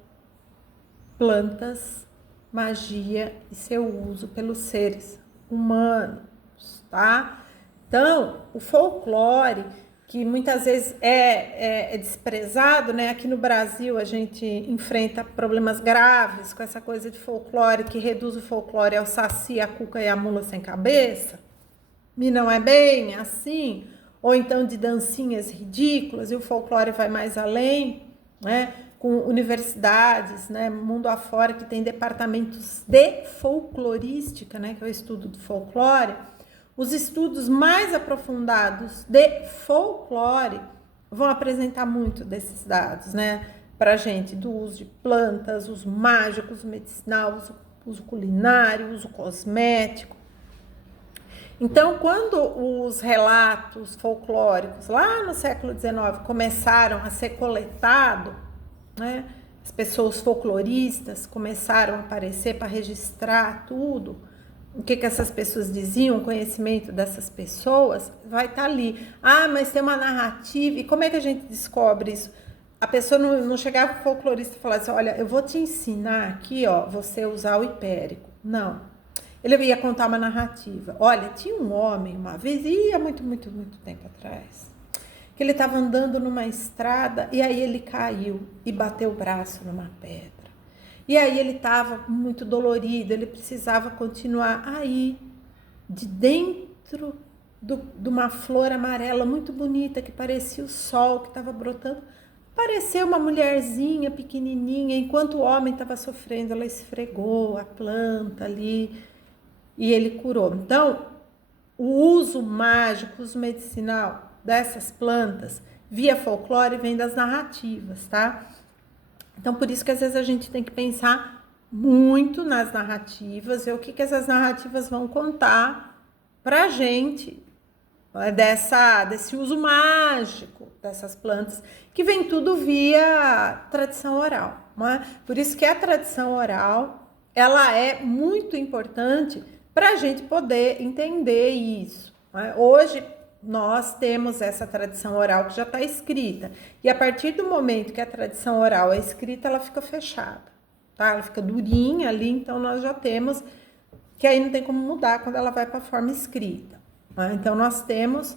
plantas, magia e seu uso pelos seres humanos, tá? Então, o folclore, que muitas vezes é desprezado, né? Aqui no Brasil a gente enfrenta problemas graves com essa coisa de folclore, que reduz o folclore ao saci, a cuca e a mula sem cabeça, e não é bem assim, ou então de dancinhas ridículas, e o folclore vai mais além, né? Com universidades, né, mundo afora, que tem departamentos de folclorística, né, que é o estudo do folclore. Os estudos mais aprofundados de folclore vão apresentar muito desses dados, né, para a gente, do uso de plantas, uso mágico, uso medicinal, uso culinário, uso cosmético. Então, quando os relatos folclóricos lá no século XIX começaram a ser coletados, né, as pessoas folcloristas começaram a aparecer para registrar tudo, o que essas pessoas diziam, o conhecimento dessas pessoas, vai estar ali. Ah, mas tem uma narrativa, e como é que a gente descobre isso? A pessoa não chegava para o folclorista e falava assim, olha, eu vou te ensinar aqui, ó, você usar o hipérico. Não. Ele ia contar uma narrativa. Olha, tinha um homem uma vez, há muito tempo atrás, que ele estava andando numa estrada e aí ele caiu e bateu o braço numa pedra. E aí ele estava muito dolorido, ele precisava continuar. Aí, de dentro de uma flor amarela muito bonita, que parecia o sol que estava brotando, apareceu uma mulherzinha pequenininha, enquanto o homem estava sofrendo, ela esfregou a planta ali e ele curou. Então, o uso mágico, o uso medicinal dessas plantas via folclore vem das narrativas, tá? Então, por isso que às vezes a gente tem que pensar muito nas narrativas, ver o que essas narrativas vão contar pra gente, desse uso mágico dessas plantas, que vem tudo via tradição oral, não é? Por isso que a tradição oral, ela é muito importante para a gente poder entender isso, não é? Hoje, nós temos essa tradição oral que já está escrita, e a partir do momento que a tradição oral é escrita, ela fica fechada, tá? Ela fica durinha ali, então nós já temos, que aí não tem como mudar quando ela vai para a forma escrita. Então, nós temos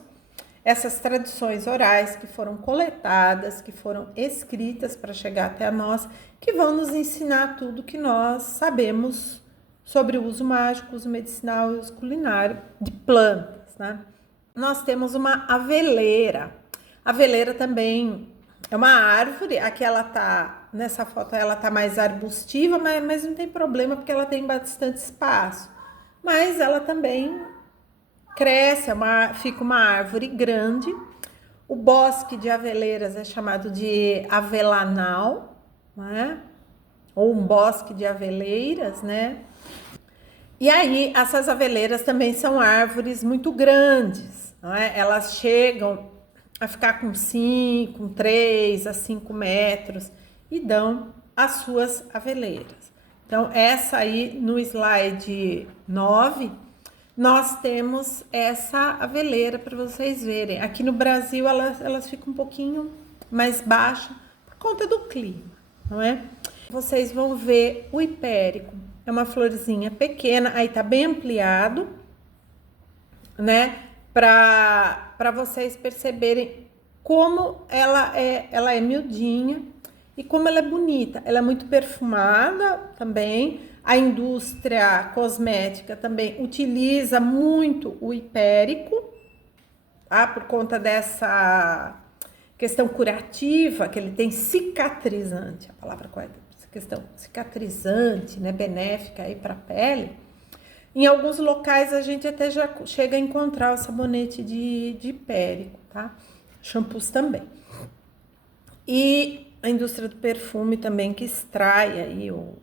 essas tradições orais que foram coletadas, que foram escritas para chegar até nós, que vão nos ensinar tudo que nós sabemos sobre o uso mágico, uso medicinal e uso culinário de plantas, né? Nós temos uma aveleira. A aveleira também é uma árvore, aqui ela tá, nessa foto ela tá mais arbustiva, mas não tem problema porque ela tem bastante espaço. Mas ela também cresce, fica uma árvore grande. O bosque de aveleiras é chamado de avelanal, né? Ou um bosque de aveleiras, né? E aí, essas aveleiras também são árvores muito grandes, não é? Elas chegam a ficar com 3 a 5 metros e dão as suas aveleiras. Então, essa aí no slide 9, nós temos essa aveleira para vocês verem. Aqui no Brasil, elas ficam um pouquinho mais baixas por conta do clima, não é? Vocês vão ver o hipérico. É uma florzinha pequena, aí tá bem ampliado, né? Para vocês perceberem como ela é miudinha e como ela é bonita. Ela é muito perfumada também. A indústria cosmética também utiliza muito o hipérico, tá? Por conta dessa questão curativa, que ele tem cicatrizante, a palavra correta, questão cicatrizante, né, benéfica aí para a pele. Em alguns locais a gente até já chega a encontrar o sabonete de hipérico, tá? Shampoos também. E a indústria do perfume também, que extrai aí o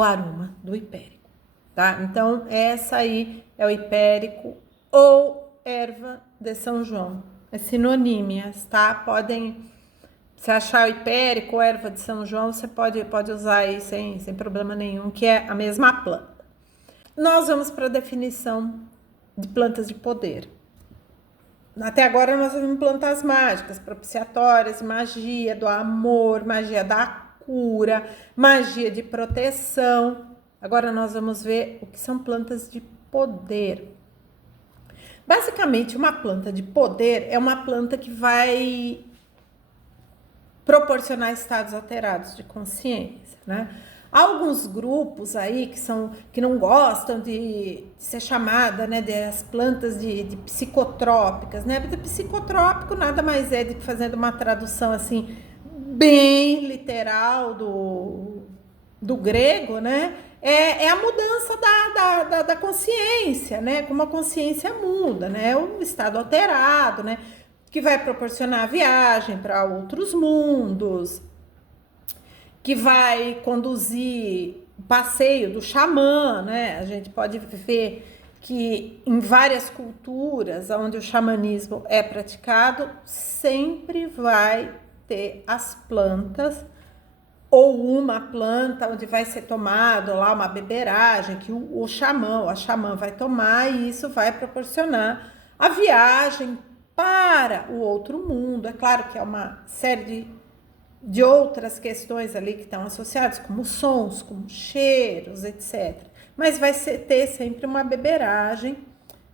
aroma do hipérico, tá? Então, essa aí é o hipérico ou erva de São João. É sinonímias, tá? Podem... Se achar o hipérico ou erva de São João, você pode usar aí sem problema nenhum, que é a mesma planta. Nós vamos para a definição de plantas de poder. Até agora nós vimos plantas mágicas, propiciatórias, magia do amor, magia da cura, magia de proteção. Agora nós vamos ver o que são plantas de poder. Basicamente, uma planta de poder é uma planta que vai proporcionar estados alterados de consciência, né? Há alguns grupos aí que não gostam de ser chamada, né, das plantas de psicotrópicas, né? Porque psicotrópico nada mais é do que, fazendo uma tradução assim bem literal do grego, né? É a mudança da consciência, né? Como a consciência muda, né? O estado alterado, né? Que vai proporcionar viagem para outros mundos, que vai conduzir o passeio do xamã, né? A gente pode ver que em várias culturas onde o xamanismo é praticado, sempre vai ter as plantas ou uma planta onde vai ser tomado lá uma beberagem que o xamã ou a xamã vai tomar, e isso vai proporcionar a viagem para o outro mundo. É claro que é uma série de outras questões ali que estão associadas, como sons, como cheiros, etc. Mas vai ter sempre uma beberagem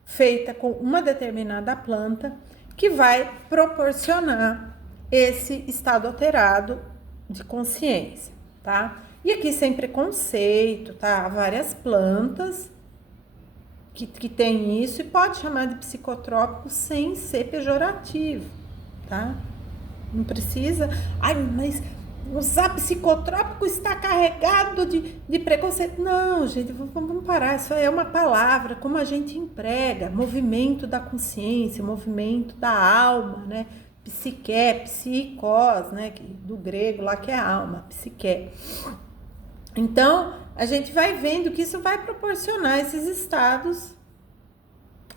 feita com uma determinada planta que vai proporcionar esse estado alterado de consciência, tá? E aqui sem preconceito, tá? Há várias plantas que tem isso, e pode chamar de psicotrópico sem ser pejorativo, tá? Não precisa, mas usar psicotrópico está carregado de preconceito. Não, gente, vamos parar, isso é uma palavra, como a gente emprega, movimento da consciência, movimento da alma, né? Psique, psicos, né? Do grego lá que é alma, psique. Então, a gente vai vendo que isso vai proporcionar esses estados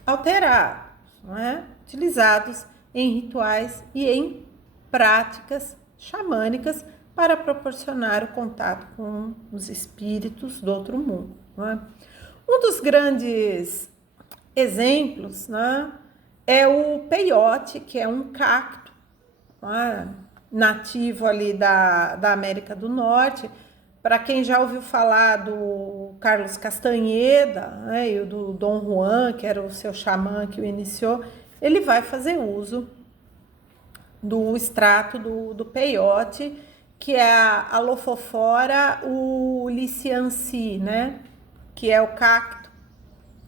alterados, não é? Utilizados em rituais e em práticas xamânicas para proporcionar o contato com os espíritos do outro mundo, não é? Um dos grandes exemplos, né, é o peiote, que é um cacto, não é? Nativo ali da América do Norte. Para quem já ouviu falar do Carlos Castanheda, né, e do Dom Juan, que era o seu xamã que o iniciou, ele vai fazer uso do extrato do peiote, que é a Lophophora uliciansi, né, que é o cacto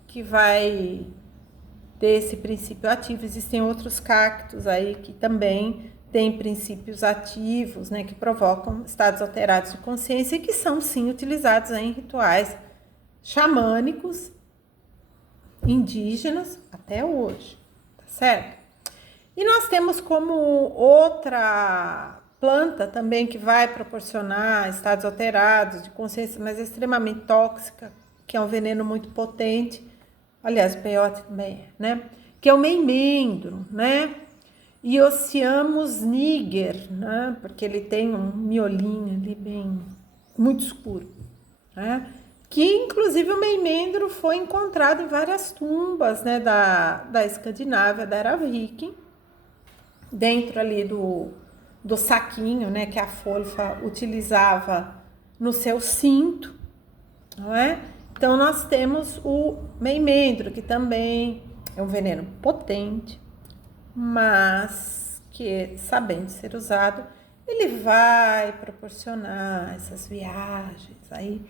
que vai ter esse princípio ativo. Existem outros cactos aí que também têm princípios ativos, né, que provocam estados alterados de consciência e que são, sim, utilizados em rituais xamânicos indígenas até hoje, tá certo? E nós temos como outra planta também que vai proporcionar estados alterados de consciência, mas extremamente tóxica, que é um veneno muito potente, aliás, o peiote também é, né? Que é o meimendro, né? Iociamus niger, né? Porque ele tem um miolinho ali bem, muito escuro, né? Que inclusive o meimendro foi encontrado em várias tumbas, né, da Escandinávia, da era viking, dentro ali do saquinho, né, que a Folfa utilizava no seu cinto, não é? Então nós temos o meimendro, que também é um veneno potente, mas que, sabendo ser usado, ele vai proporcionar essas viagens aí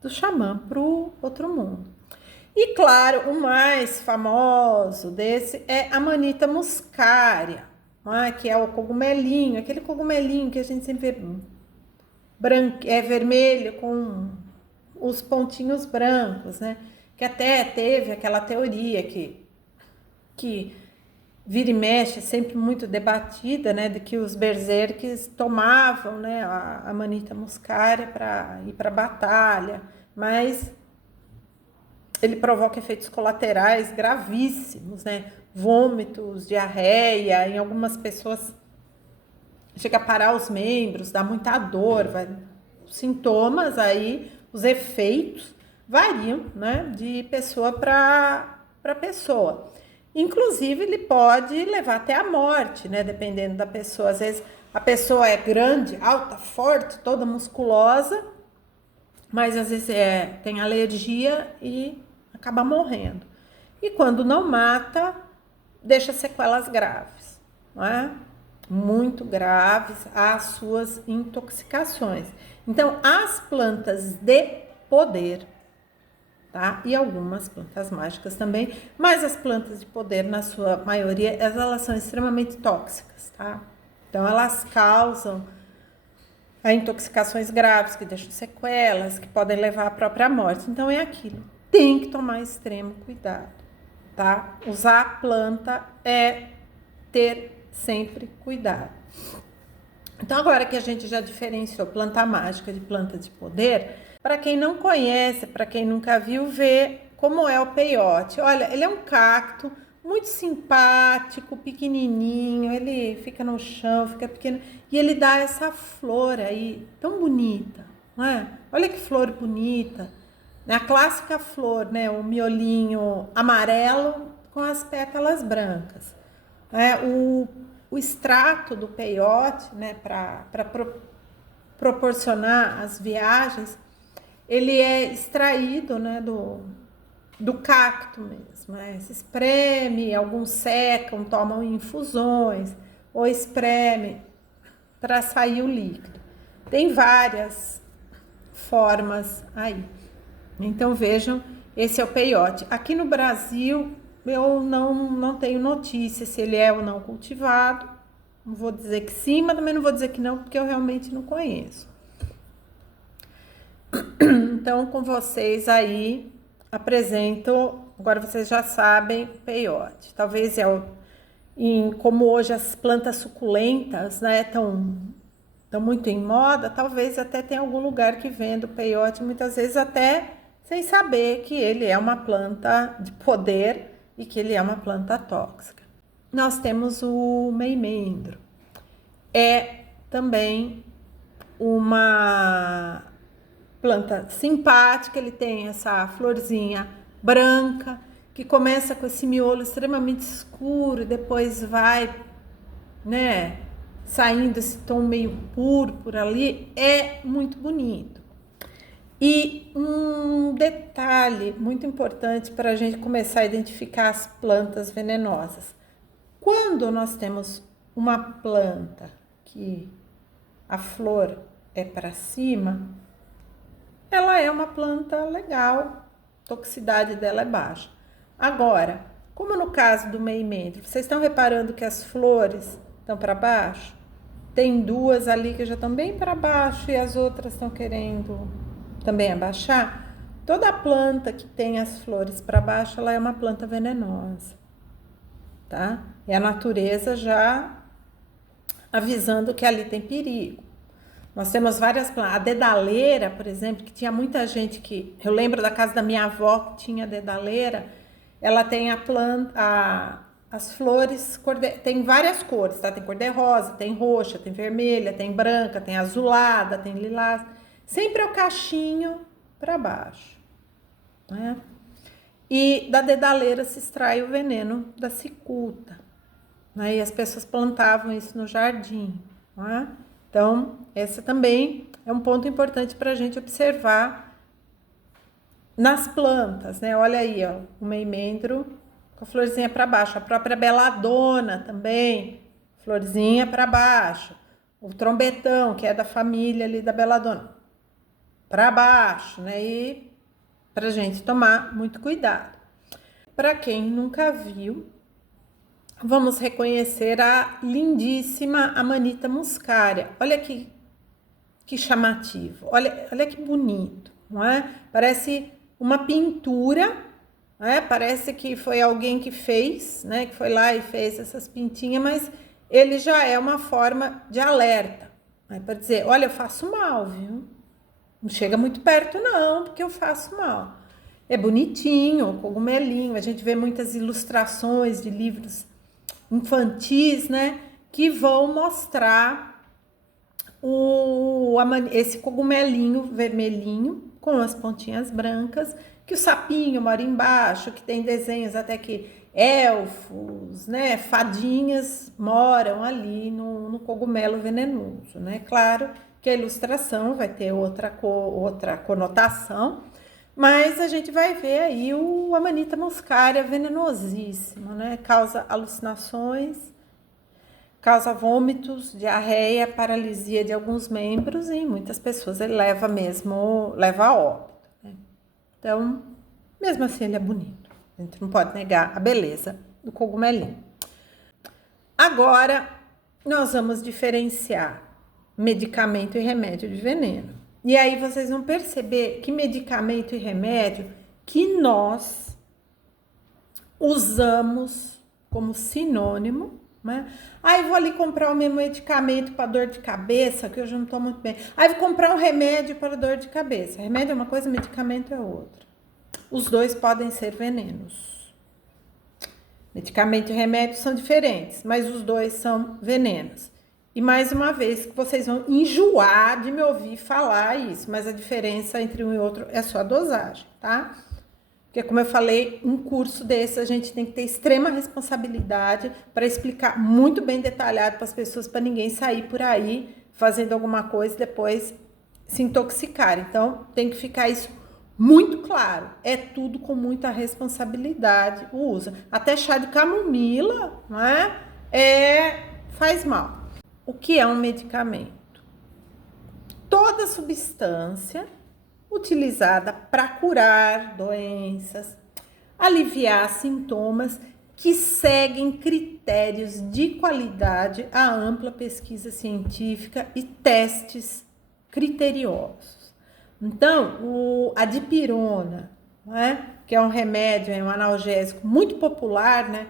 do xamã para o outro mundo. E claro, o mais famoso desse é a Amanita muscaria, que é o cogumelinho, aquele cogumelinho que a gente sempre vê vermelho com os pontinhos brancos, né? Que até teve aquela teoria que vira e mexe, sempre muito debatida, né, de que os berserkers tomavam, né, a Amanita muscaria para ir para a batalha, mas ele provoca efeitos colaterais gravíssimos, né, vômitos, diarreia, em algumas pessoas chega a parar os membros, dá muita dor, os sintomas aí, os efeitos variam, né, de pessoa para pessoa. Inclusive, ele pode levar até a morte, né? Dependendo da pessoa. Às vezes, a pessoa é grande, alta, forte, toda musculosa, mas às vezes tem alergia e acaba morrendo. E quando não mata, deixa sequelas graves, não é? Muito graves às suas intoxicações. Então, as plantas de poder, tá? E algumas plantas mágicas também, mas as plantas de poder, na sua maioria, elas são extremamente tóxicas, tá? Então, elas causam intoxicações graves, que deixam sequelas, que podem levar à própria morte. Então, é aquilo. Tem que tomar extremo cuidado, tá? Usar a planta é ter sempre cuidado. Então, agora que a gente já diferenciou planta mágica de planta de poder, para quem não conhece, para quem nunca viu, ver como é o peiote. Olha, ele é um cacto muito simpático, pequenininho, ele fica no chão, fica pequeno, e ele dá essa flor aí, tão bonita, não é? Olha que flor bonita, a clássica flor, né? O miolinho amarelo com as pétalas brancas. O extrato do peiote, né, para proporcionar as viagens, ele é extraído, né, do cacto mesmo, né? Se espreme, alguns secam, tomam infusões, ou espreme para sair o líquido. Tem várias formas aí. Então vejam, esse é o peiote. Aqui no Brasil eu não tenho notícia se ele é ou não cultivado. Não vou dizer que sim, mas também não vou dizer que não, porque eu realmente não conheço. Então, com vocês aí, apresento, agora vocês já sabem, peiote. Talvez como hoje as plantas suculentas, né, estão muito em moda, talvez até tenha algum lugar que venda o peiote, muitas vezes até sem saber que ele é uma planta de poder e que ele é uma planta tóxica. Nós temos o meimendro. É também uma planta simpática, ele tem essa florzinha branca, que começa com esse miolo extremamente escuro, e depois vai, né, saindo esse tom meio púrpura ali, é muito bonito. E um detalhe muito importante para a gente começar a identificar as plantas venenosas. Quando nós temos uma planta que a flor é para cima, ela é uma planta legal, a toxicidade dela é baixa. Agora, como no caso do meimendro, vocês estão reparando que as flores estão para baixo? Tem duas ali que já estão bem para baixo e as outras estão querendo também abaixar. Toda planta que tem as flores para baixo, ela é uma planta venenosa, tá? É a natureza já avisando que ali tem perigo. Nós temos várias plantas. A dedaleira, por exemplo, que tinha muita gente que... Eu lembro da casa da minha avó que tinha dedaleira. Ela tem a planta... As flores tem várias cores, tá? Tem cor-de-rosa, tem roxa, tem vermelha, tem branca, tem azulada, tem lilás. Sempre é o cachinho para baixo, né? E da dedaleira se extrai o veneno da cicuta, né? E as pessoas plantavam isso no jardim, né? Então, esse também é um ponto importante para a gente observar nas plantas, né? Olha aí, ó, o meimendro com a florzinha para baixo, a própria beladona também, florzinha para baixo, o trombetão, que é da família ali da beladona, para baixo, né? E para a gente tomar muito cuidado. Para quem nunca viu, vamos reconhecer a lindíssima Amanita muscaria. Olha que chamativo, olha que bonito, não é? Parece uma pintura, né? Parece que foi alguém que fez, né? Que foi lá e fez essas pintinhas, mas ele já é uma forma de alerta, né? Para dizer, olha, eu faço mal, viu? Não chega muito perto não, porque eu faço mal. É bonitinho, o cogumelinho, a gente vê muitas ilustrações de livros infantis, né, que vão mostrar esse cogumelinho vermelhinho com as pontinhas brancas, que o sapinho mora embaixo, que tem desenhos até que elfos, né, fadinhas moram ali no cogumelo venenoso, né? Claro que a ilustração vai ter outra conotação, mas a gente vai ver aí o Amanita muscaria venenosíssimo, né? Causa alucinações, causa vômitos, diarreia, paralisia de alguns membros e muitas pessoas ele leva a óbito, né? Então, mesmo assim ele é bonito. A gente não pode negar a beleza do cogumelinho. Agora, nós vamos diferenciar medicamento e remédio de veneno. E aí vocês vão perceber que medicamento e remédio que nós usamos como sinônimo, né? Aí vou ali comprar o meu medicamento para dor de cabeça, que eu já não estou muito bem. Aí vou comprar um remédio para dor de cabeça. Remédio é uma coisa, medicamento é outra. Os dois podem ser venenos. Medicamento e remédio são diferentes, mas os dois são venenos. E mais uma vez que vocês vão enjoar de me ouvir falar isso, mas a diferença entre um e outro é só a dosagem, tá? Porque, como eu falei, um curso desse a gente tem que ter extrema responsabilidade para explicar muito bem detalhado para as pessoas, para ninguém sair por aí fazendo alguma coisa e depois se intoxicar. Então, tem que ficar isso muito claro. É tudo com muita responsabilidade o uso. Até chá de camomila, não é? Faz mal. O que é um medicamento? Toda substância utilizada para curar doenças, aliviar sintomas que seguem critérios de qualidade, a ampla pesquisa científica e testes criteriosos. Então, a dipirona, que é um remédio, é um analgésico muito popular, né?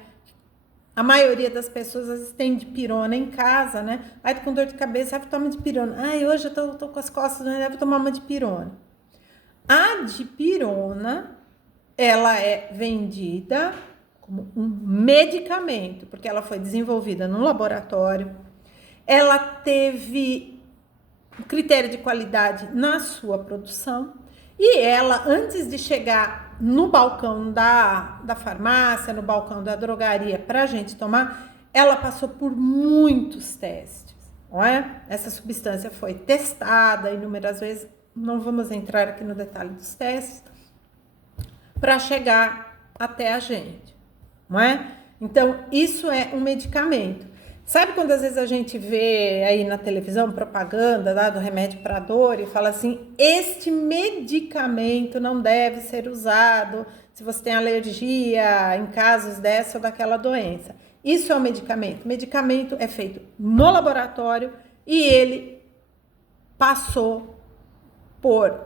A maioria das pessoas às vezes tem dipirona em casa, né? Aí com dor de cabeça, toma dipirona. Ai, hoje eu tô com as costas, vou tomar uma dipirona. A dipirona, ela é vendida como um medicamento, porque ela foi desenvolvida no laboratório, ela teve um critério de qualidade na sua produção, e ela, antes de chegar no balcão da farmácia, no balcão da drogaria para a gente tomar, ela passou por muitos testes, não é? Essa substância foi testada inúmeras vezes, não vamos entrar aqui no detalhe dos testes, para chegar até a gente, não é? Então, isso é um medicamento. Sabe quando às vezes a gente vê aí na televisão propaganda do remédio para dor e fala assim, este medicamento não deve ser usado se você tem alergia em casos dessa ou daquela doença. Isso é um medicamento. O medicamento é feito no laboratório e ele passou por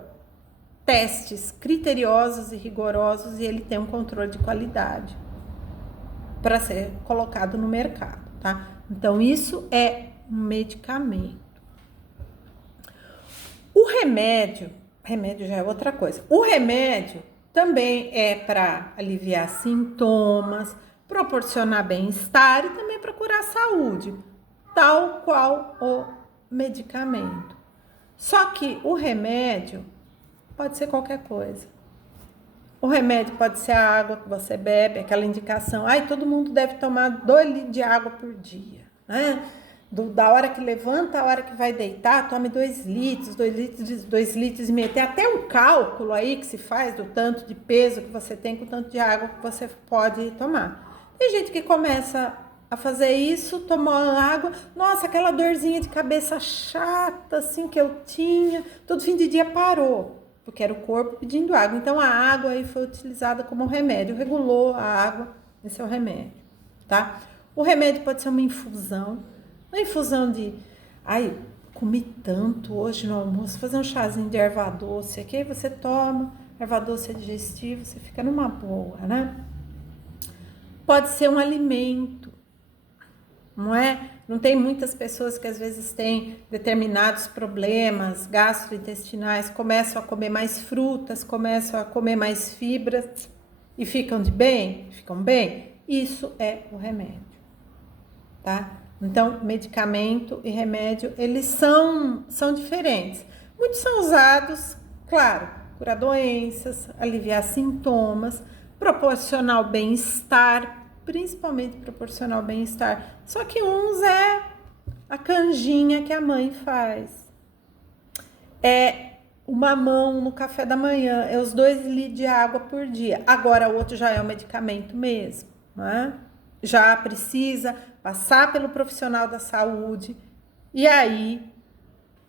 testes criteriosos e rigorosos e ele tem um controle de qualidade para ser colocado no mercado, tá? Então, isso é um medicamento. O remédio já é outra coisa. O remédio também é para aliviar sintomas, proporcionar bem-estar e também para curar a saúde, tal qual o medicamento. Só que o remédio pode ser qualquer coisa. O remédio pode ser a água que você bebe, aquela indicação. Ai, todo mundo deve tomar 2 litros de água por dia, né? Da hora que levanta, a hora que vai deitar, tome 2 litros, 2 litros e meio. Tem até um cálculo aí que se faz do tanto de peso que você tem com o tanto de água que você pode tomar. Tem gente que começa a fazer isso, tomou água, nossa, aquela dorzinha de cabeça chata assim que eu tinha, todo fim de dia parou, porque era o corpo pedindo água. Então a água aí foi utilizada como remédio, regulou a água, esse é o remédio, tá? O remédio pode ser uma infusão de, ai, comi tanto hoje no almoço, fazer um chazinho de erva doce aqui, aí você toma, erva doce é digestivo, você fica numa boa, né? Pode ser um alimento, não é? Não tem muitas pessoas que às vezes têm determinados problemas gastrointestinais, começam a comer mais frutas, começam a comer mais fibras e ficam bem? Isso é o remédio, tá? Então, medicamento e remédio, eles são diferentes. Muitos são usados, claro, curar doenças, aliviar sintomas, proporcionar o bem-estar, principalmente proporcionar o bem-estar. Só que uns é a canjinha que a mãe faz. É o mamão no café da manhã, é os 2 litros de água por dia. Agora, o outro já é um medicamento mesmo, né? Já precisa passar pelo profissional da saúde e aí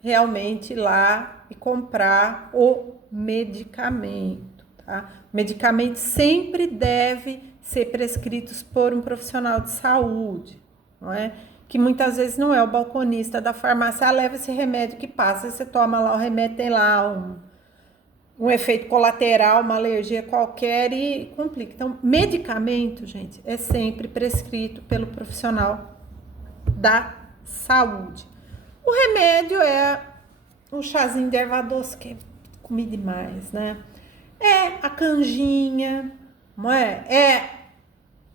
realmente ir lá e comprar o medicamento, tá? O medicamento sempre deve ser prescrito por um profissional de saúde, não é? Que muitas vezes não é o balconista da farmácia, leva esse remédio que passa, você toma lá o remédio, tem lá um efeito colateral, uma alergia qualquer e complica. Então, medicamento, gente, é sempre prescrito pelo profissional da saúde. O remédio é um chazinho de erva doce, que comi demais, né? É a canjinha, não é? É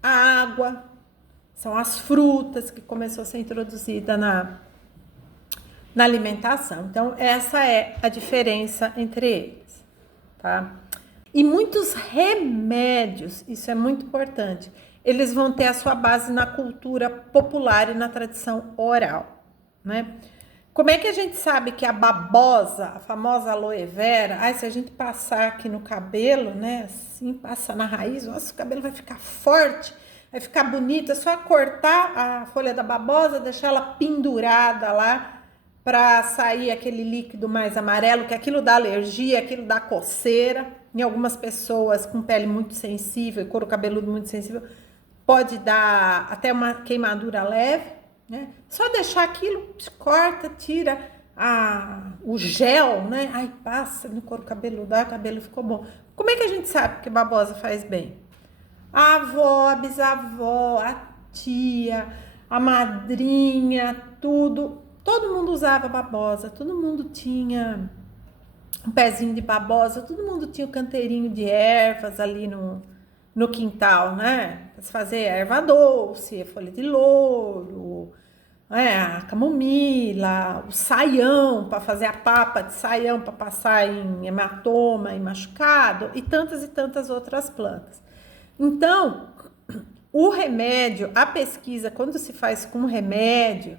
a água, são as frutas que começou a ser introduzida na alimentação. Então, essa é a diferença entre eles, tá? E muitos remédios, isso é muito importante, eles vão ter a sua base na cultura popular e na tradição oral, né? Como é que a gente sabe que a babosa, a famosa aloe vera, se a gente passar aqui no cabelo, né, assim, passa na raiz, nossa, o cabelo vai ficar forte, vai ficar bonito, é só cortar a folha da babosa, deixar ela pendurada lá para sair aquele líquido mais amarelo, que aquilo dá alergia, aquilo dá coceira. Em algumas pessoas com pele muito sensível, couro cabeludo muito sensível, pode dar até uma queimadura leve, né? Só deixar aquilo, corta, tira o gel, né? Passa no couro cabeludo, o cabelo ficou bom. Como é que a gente sabe que babosa faz bem? A avó, a bisavó, a tia, a madrinha, tudo. Todo mundo usava babosa, todo mundo tinha um pezinho de babosa, todo mundo tinha um canteirinho de ervas ali no quintal, né? Para se fazer erva doce, folha de louro, a camomila, o saião, para fazer a papa de saião, para passar em hematoma, em machucado, e tantas outras plantas. Então, o remédio, a pesquisa, quando se faz com remédio,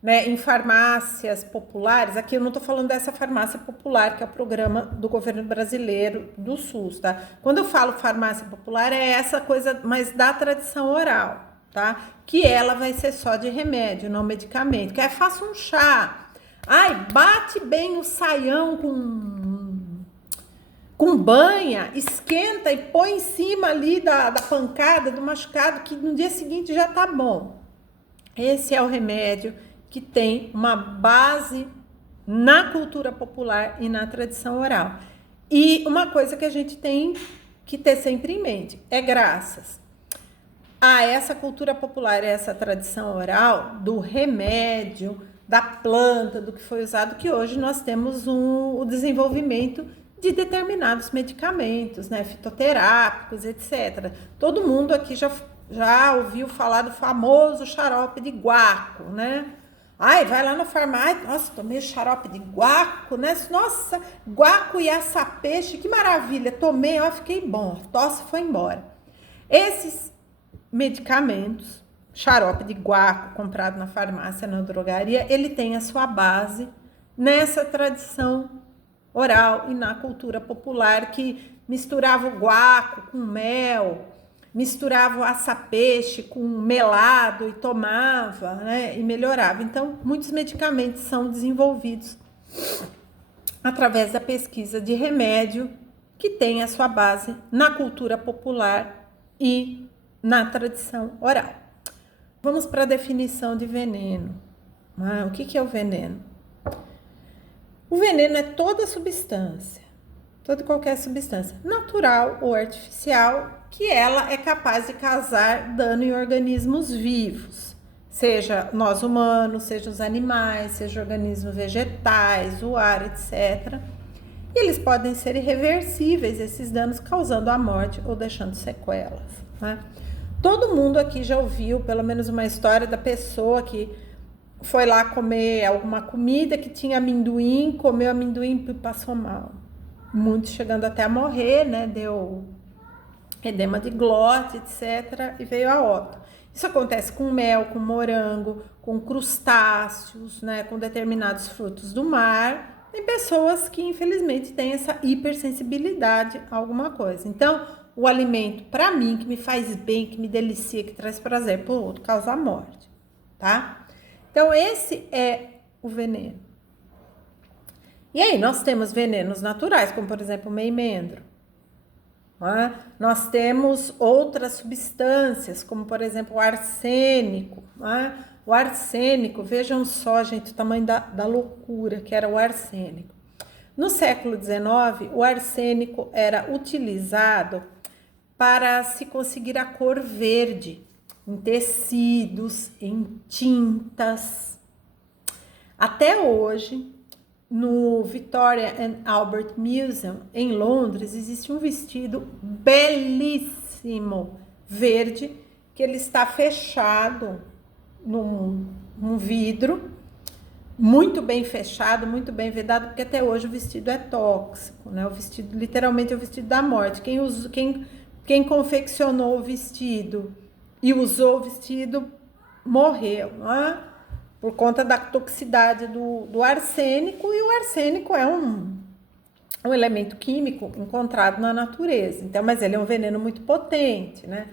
né, em farmácias populares, aqui eu não estou falando dessa farmácia popular, que é o programa do governo brasileiro do SUS, tá? Quando eu falo farmácia popular, é essa coisa mais da tradição oral, tá? Que ela vai ser só de remédio, não medicamento. Que faça um chá. Bate bem o saião com banha, esquenta e põe em cima ali da pancada, do machucado, que no dia seguinte já tá bom. Esse é o remédio que tem uma base na cultura popular e na tradição oral. E uma coisa que a gente tem que ter sempre em mente, é graças a essa cultura popular, essa tradição oral, do remédio, da planta, do que foi usado, que hoje nós temos o desenvolvimento de determinados medicamentos, né, fitoterápicos, etc. Todo mundo aqui já ouviu falar do famoso xarope de guaco, né? Vai lá na farmácia, nossa, tomei xarope de guaco, né? Nossa, guaco e açapeixe, que maravilha, tomei, fiquei bom, a tosse foi embora. Esses medicamentos, xarope de guaco comprado na farmácia, na drogaria, ele tem a sua base nessa tradição oral e na cultura popular que misturava o guaco com mel, misturava o açapeixe com melado e tomava, né, e melhorava. Então, muitos medicamentos são desenvolvidos através da pesquisa de remédio que tem a sua base na cultura popular e na tradição oral. Vamos para a definição de veneno. O que é o veneno? O veneno é toda substância, toda e qualquer substância, natural ou artificial, que ela é capaz de causar dano em organismos vivos, seja nós humanos, seja os animais, seja organismos vegetais, o ar, etc. E eles podem ser irreversíveis, esses danos, causando a morte ou deixando sequelas, né? Todo mundo aqui já ouviu pelo menos uma história da pessoa que foi lá comer alguma comida que tinha amendoim, comeu amendoim e passou mal. Muitos chegando até a morrer, né? Deu edema de glote, etc. E veio a óbito. Isso acontece com mel, com morango, com crustáceos, né? Com determinados frutos do mar. Tem pessoas que, infelizmente, têm essa hipersensibilidade a alguma coisa. Então, o alimento, para mim, que me faz bem, que me delicia, que traz prazer, por outro, causa a morte, tá? Então, esse é o veneno. E aí, nós temos venenos naturais, como, por exemplo, o meimendro. Nós temos outras substâncias, como, por exemplo, o arsênico. O arsênico, vejam só, gente, o tamanho da loucura que era o arsênico. No século XIX, o arsênico era utilizado para se conseguir a cor verde em tecidos, em tintas. Até hoje, no Victoria and Albert Museum, em Londres, existe um vestido belíssimo, verde, que ele está fechado num vidro, muito bem fechado, muito bem vedado, porque até hoje o vestido é tóxico, né? O vestido, literalmente, é o vestido da morte. Quem confeccionou o vestido e usou o vestido morreu, né? Por conta da toxicidade do arsênico, e o arsênico é um elemento químico encontrado na natureza. Então, mas ele é um veneno muito potente, né?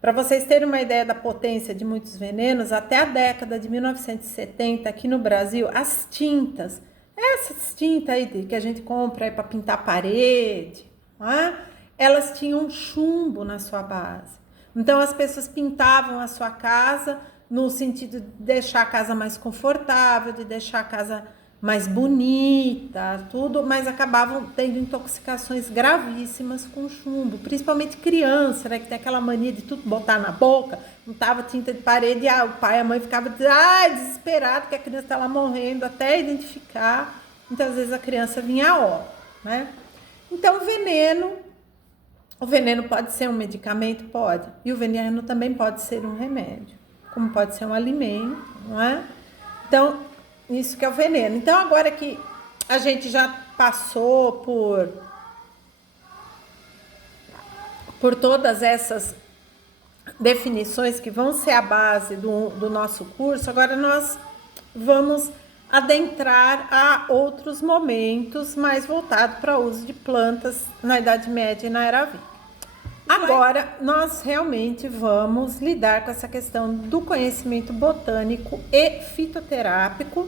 Para vocês terem uma ideia da potência de muitos venenos, até a década de 1970, aqui no Brasil, as tintas, essas tintas aí que a gente compra para pintar a parede, né? Elas tinham chumbo na sua base. Então, as pessoas pintavam a sua casa no sentido de deixar a casa mais confortável, de deixar a casa mais bonita, tudo, mas acabavam tendo intoxicações gravíssimas com chumbo, principalmente criança, né, que tem aquela mania de tudo botar na boca, não tava tinta de parede, o pai e a mãe ficavam desesperado que a criança estava morrendo, até identificar, muitas vezes a criança vinha a óbito, né? Então, o veneno pode ser um medicamento? Pode, e o veneno também pode ser um remédio, como pode ser um alimento, não é? Então, isso que é o veneno. Então, agora que a gente já passou por todas essas definições que vão ser a base do nosso curso, agora nós vamos adentrar a outros momentos mais voltados para o uso de plantas na Idade Média e na Era Viking. Agora, nós realmente vamos lidar com essa questão do conhecimento botânico e fitoterápico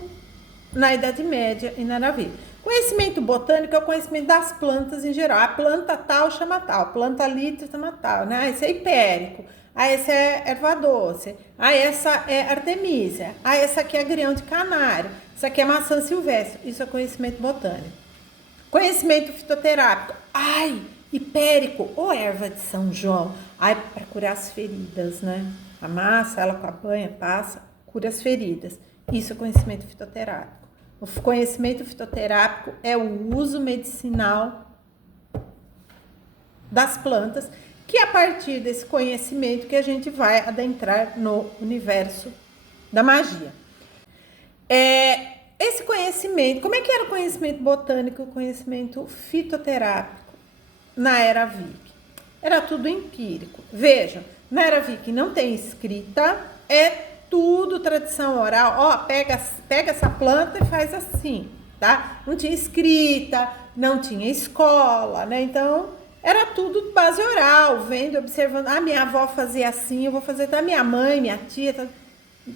na Idade Média e na Era Viking. Conhecimento botânico é o conhecimento das plantas em geral. A planta tal chama tal, planta ali chama tal, né? Esse é hipérico, esse é erva doce, essa é artemisia, essa aqui é agrião de canário, essa aqui é maçã silvestre. Isso é conhecimento botânico. Conhecimento fitoterápico. Hipérico ou erva de São João, para curar as feridas, né? Amassa ela com a banha, passa, cura as feridas. Isso é conhecimento fitoterápico. O conhecimento fitoterápico é o uso medicinal das plantas, que é a partir desse conhecimento que a gente vai adentrar no universo da magia. Esse conhecimento, como é que era o conhecimento botânico e o conhecimento fitoterápico na Era Viking? Era tudo empírico. Vejam, na Era Viking não tem escrita, é tudo tradição oral. Pega essa planta e faz assim, tá? Não tinha escrita, não tinha escola, né? Então, era tudo base oral, vendo, observando. Minha avó fazia assim, eu vou fazer, tá? Minha mãe, minha tia, tá?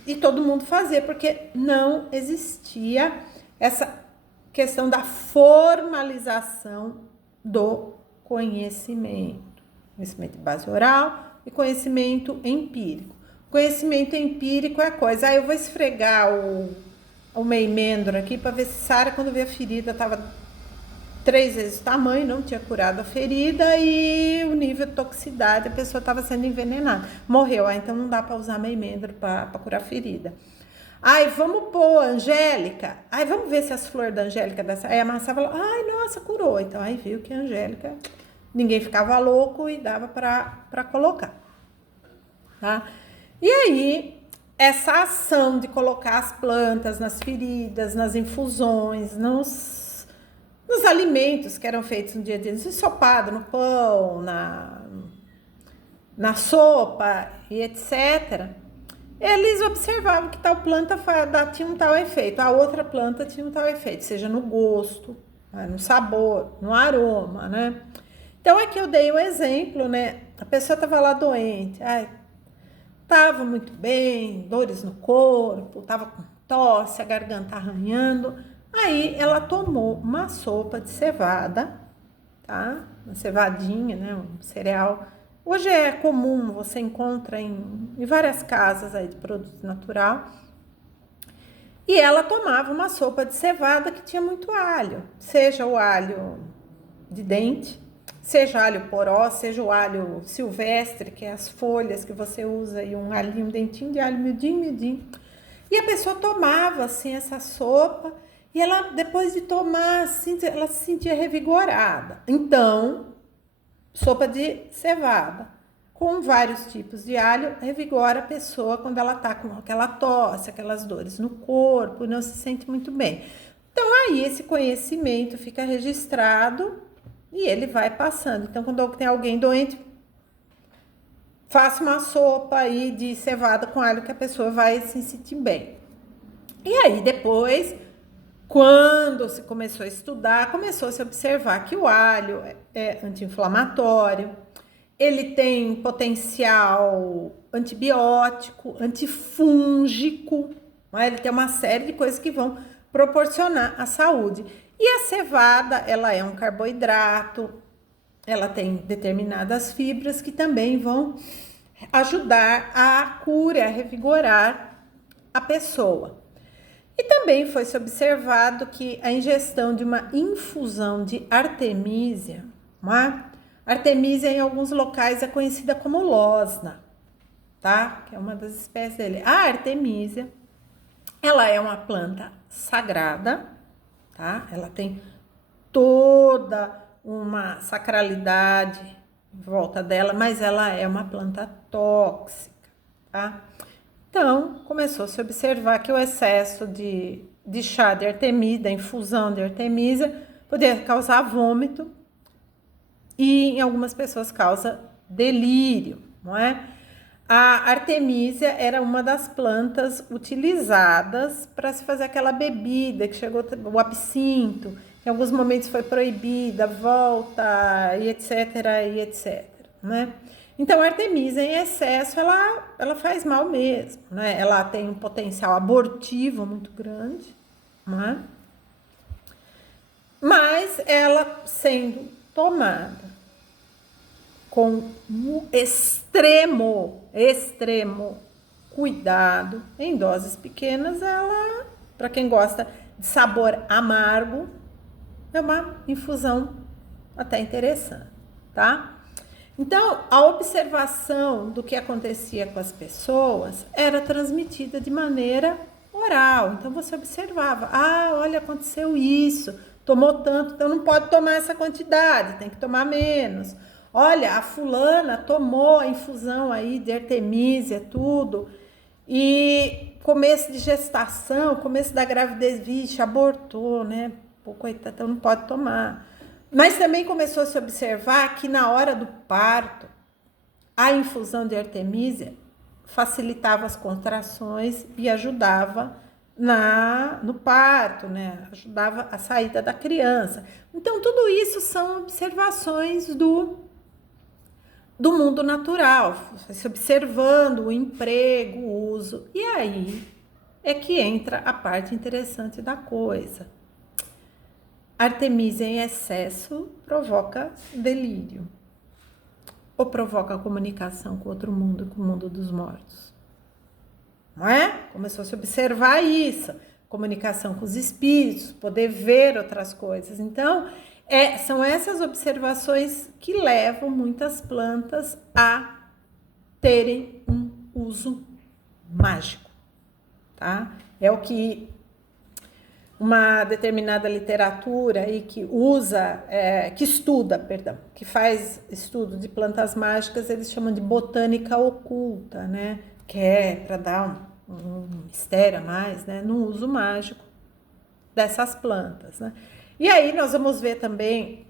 E todo mundo fazia, porque não existia essa questão da formalização do conhecimento de base oral e conhecimento empírico. Conhecimento empírico é coisa, eu vou esfregar o meimendro aqui para ver se sara. Quando vi a ferida, estava 3 vezes o tamanho, não tinha curado a ferida e o nível de toxicidade, a pessoa estava sendo envenenada, morreu. Então não dá para usar meimendro para curar a ferida. Vamos pôr Angélica. Vamos ver se as flores da Angélica dessa. Aí a massa falou, nossa, curou. Então aí viu que a Angélica, ninguém ficava louco e dava para colocar, tá? E aí, essa ação de colocar as plantas nas feridas, nas infusões, nos alimentos que eram feitos no dia a dia, ensopado no pão, na sopa e etc., eles observavam que tal planta tinha um tal efeito, a outra planta tinha um tal efeito, seja no gosto, no sabor, no aroma, né? Então, aqui eu dei um exemplo, né? A pessoa estava lá doente, estava muito bem, dores no corpo, estava com tosse, a garganta arranhando. Aí ela tomou uma sopa de cevada, tá? Uma cevadinha, né? Um cereal. Hoje é comum, você encontra em várias casas aí de produto natural. E ela tomava uma sopa de cevada que tinha muito alho, seja o alho de dente, seja alho poró, seja o alho silvestre, que é as folhas que você usa, e um alhinho, um dentinho de alho miudinho. E a pessoa tomava, assim, essa sopa, e ela, depois de tomar, assim, ela se sentia revigorada. Então, sopa de cevada com vários tipos de alho, revigora a pessoa quando ela está com aquela tosse, aquelas dores no corpo, não se sente muito bem. Então, aí esse conhecimento fica registrado e ele vai passando. Então, quando tem alguém doente, faça uma sopa aí de cevada com alho que a pessoa vai se sentir bem. E aí, depois, quando se começou a estudar, começou a se observar que o alho é anti-inflamatório, ele tem potencial antibiótico, antifúngico, né? Ele tem uma série de coisas que vão proporcionar a saúde. E a cevada, ela é um carboidrato, ela tem determinadas fibras que também vão ajudar a cura, a revigorar a pessoa. E também foi se observado que a ingestão de uma infusão de artemisia, artemisia em alguns locais é conhecida como losna, tá? Que é uma das espécies dele. A artemisia, ela é uma planta sagrada, tá? Ela tem toda uma sacralidade em volta dela, mas ela é uma planta tóxica, tá? Então, começou a se observar que o excesso de chá de artemisia, da infusão de artemisia, poderia causar vômito e em algumas pessoas causa delírio, não é? A artemisia era uma das plantas utilizadas para se fazer aquela bebida que chegou, o absinto, em alguns momentos foi proibida, volta, e etc, né? Então, a artemisia em excesso, ela faz mal mesmo, né? Ela tem um potencial abortivo muito grande, né? Mas ela sendo tomada com um extremo cuidado, em doses pequenas, ela, para quem gosta de sabor amargo, é uma infusão até interessante, tá? Então, a observação do que acontecia com as pessoas era transmitida de maneira oral. Então, você observava, olha, aconteceu isso, tomou tanto, então não pode tomar essa quantidade, tem que tomar menos. Olha, a fulana tomou a infusão aí de artemisia, tudo, e começo de gestação, começo da gravidez, vixe, abortou, né? Pô, coitado, então não pode tomar. Mas também começou a se observar que na hora do parto, a infusão de artemisia facilitava as contrações e ajudava no parto, né? Ajudava a saída da criança. Então, tudo isso são observações do mundo natural, se observando o emprego, o uso. E aí é que entra a parte interessante da coisa. Artemisia em excesso provoca delírio ou provoca comunicação com outro mundo, com o mundo dos mortos. Não é? Começou a se observar isso, comunicação com os espíritos, poder ver outras coisas. Então, são essas observações que levam muitas plantas a terem um uso mágico, tá? É o que uma determinada literatura aí que que faz estudo de plantas mágicas, eles chamam de botânica oculta, né? Que é para dar um mistério a mais, né? No uso mágico dessas plantas, né? E aí nós vamos ver também,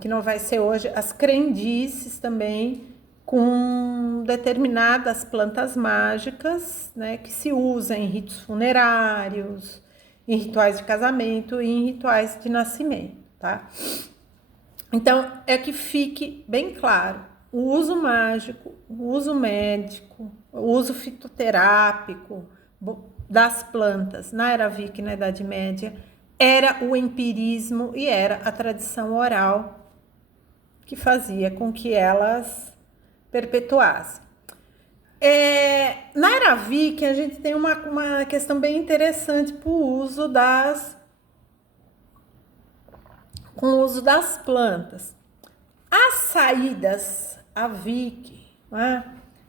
que não vai ser hoje, as crendices também com determinadas plantas mágicas, né? Que se usam em ritos funerários, em rituais de casamento e em rituais de nascimento, tá? Então, é que fique bem claro, o uso mágico, o uso médico, o uso fitoterápico das plantas na Era Viking, na Idade Média, era o empirismo e era a tradição oral que fazia com que elas perpetuassem. Na Era Viking, a gente tem uma questão bem interessante com o uso das plantas. As saídas a Viking, né,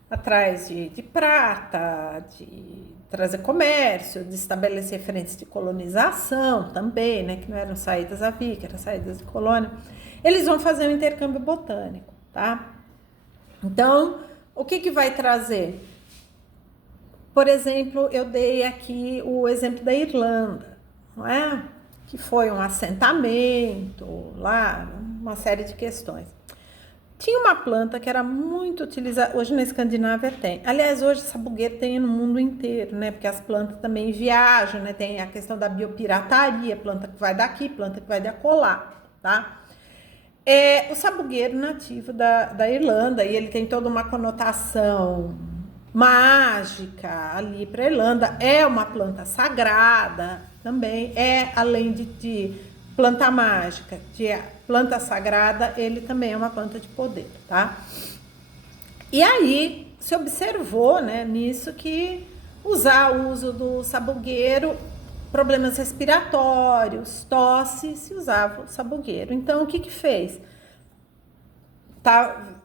atrás de prata, de trazer comércio, de estabelecer frentes de colonização também, né, que não eram saídas a Viking, eram saídas de colônia, eles vão fazer um intercâmbio botânico, tá? Então, o que vai trazer? Por exemplo, eu dei aqui o exemplo da Irlanda, não é? Que foi um assentamento lá, uma série de questões. Tinha uma planta que era muito utilizada, hoje na Escandinávia tem. Aliás, hoje sabugueiro tem no mundo inteiro, né? Porque as plantas também viajam, né? Tem a questão da biopirataria, planta que vai daqui, planta que vai de acolá, tá? É o sabugueiro nativo da Irlanda, e ele tem toda uma conotação mágica ali para a Irlanda. É uma planta sagrada também, além de planta mágica, de planta sagrada, ele também é uma planta de poder, tá? E aí se observou, né, nisso que o uso do sabugueiro, problemas respiratórios, tosse, se usava o sabugueiro. Então o que fez?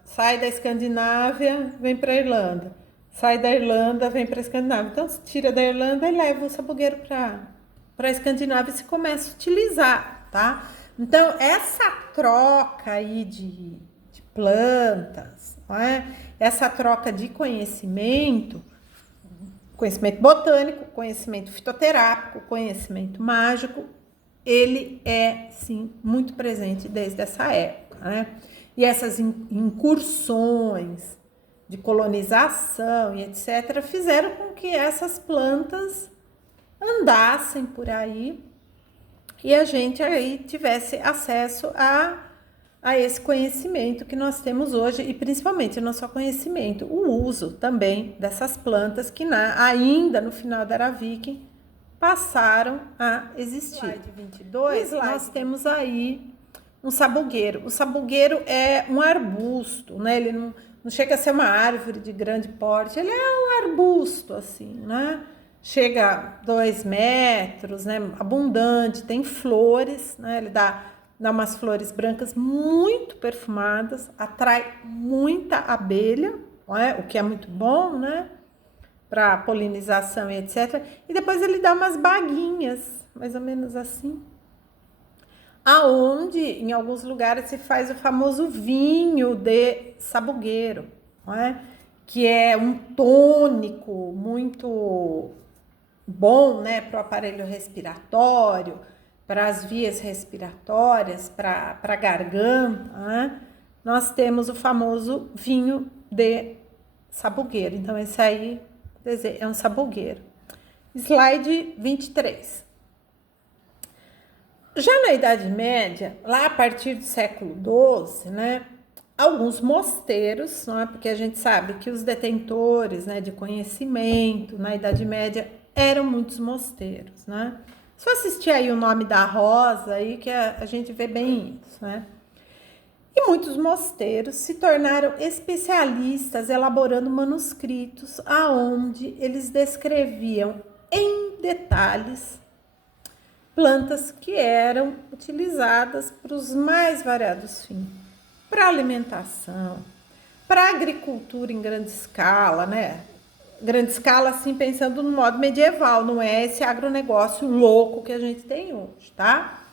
Sai da Escandinávia, vem para a Irlanda. Sai da Irlanda, vem para a Escandinávia. Então se tira da Irlanda e leva o sabugueiro para a Escandinávia e se começa a utilizar, tá? Então, essa troca aí de plantas, não é? Essa troca de conhecimento botânico, conhecimento fitoterápico, conhecimento mágico, ele é, sim, muito presente desde essa época, né? E essas incursões de colonização e etc., fizeram com que essas plantas andassem por aí e a gente aí tivesse acesso a esse conhecimento que nós temos hoje, e principalmente não só conhecimento, o uso também dessas plantas que ainda no final da Era Viking passaram a existir. No slide 22, nós temos aí um sabugueiro. O sabugueiro é um arbusto, né? Ele não chega a ser uma árvore de grande porte, ele é um arbusto, assim, né? Chega a 2 metros, né? Abundante, tem flores, né? Ele dá umas flores brancas muito perfumadas, atrai muita abelha, né? O que é muito bom, né? Para polinização e etc. E depois ele dá umas baguinhas, mais ou menos assim, aonde em alguns lugares se faz o famoso vinho de sabugueiro, não é? Que é um tônico muito bom, né, para o aparelho respiratório, para as vias respiratórias, para a garganta, né? Nós temos o famoso vinho de sabugueiro. Então, esse aí é um sabugueiro. Slide 23. Já na Idade Média, lá a partir do século XII, né, alguns mosteiros, não é? Porque a gente sabe que os detentores, né, de conhecimento na Idade Média eram muitos mosteiros, né? Só assistir aí o Nome da Rosa aí que a gente vê bem isso, né? E muitos mosteiros se tornaram especialistas elaborando manuscritos aonde eles descreviam em detalhes plantas que eram utilizadas para os mais variados fins, para alimentação, para agricultura em grande escala, né? Grande escala, assim, pensando no modo medieval, não é esse agronegócio louco que a gente tem hoje, tá?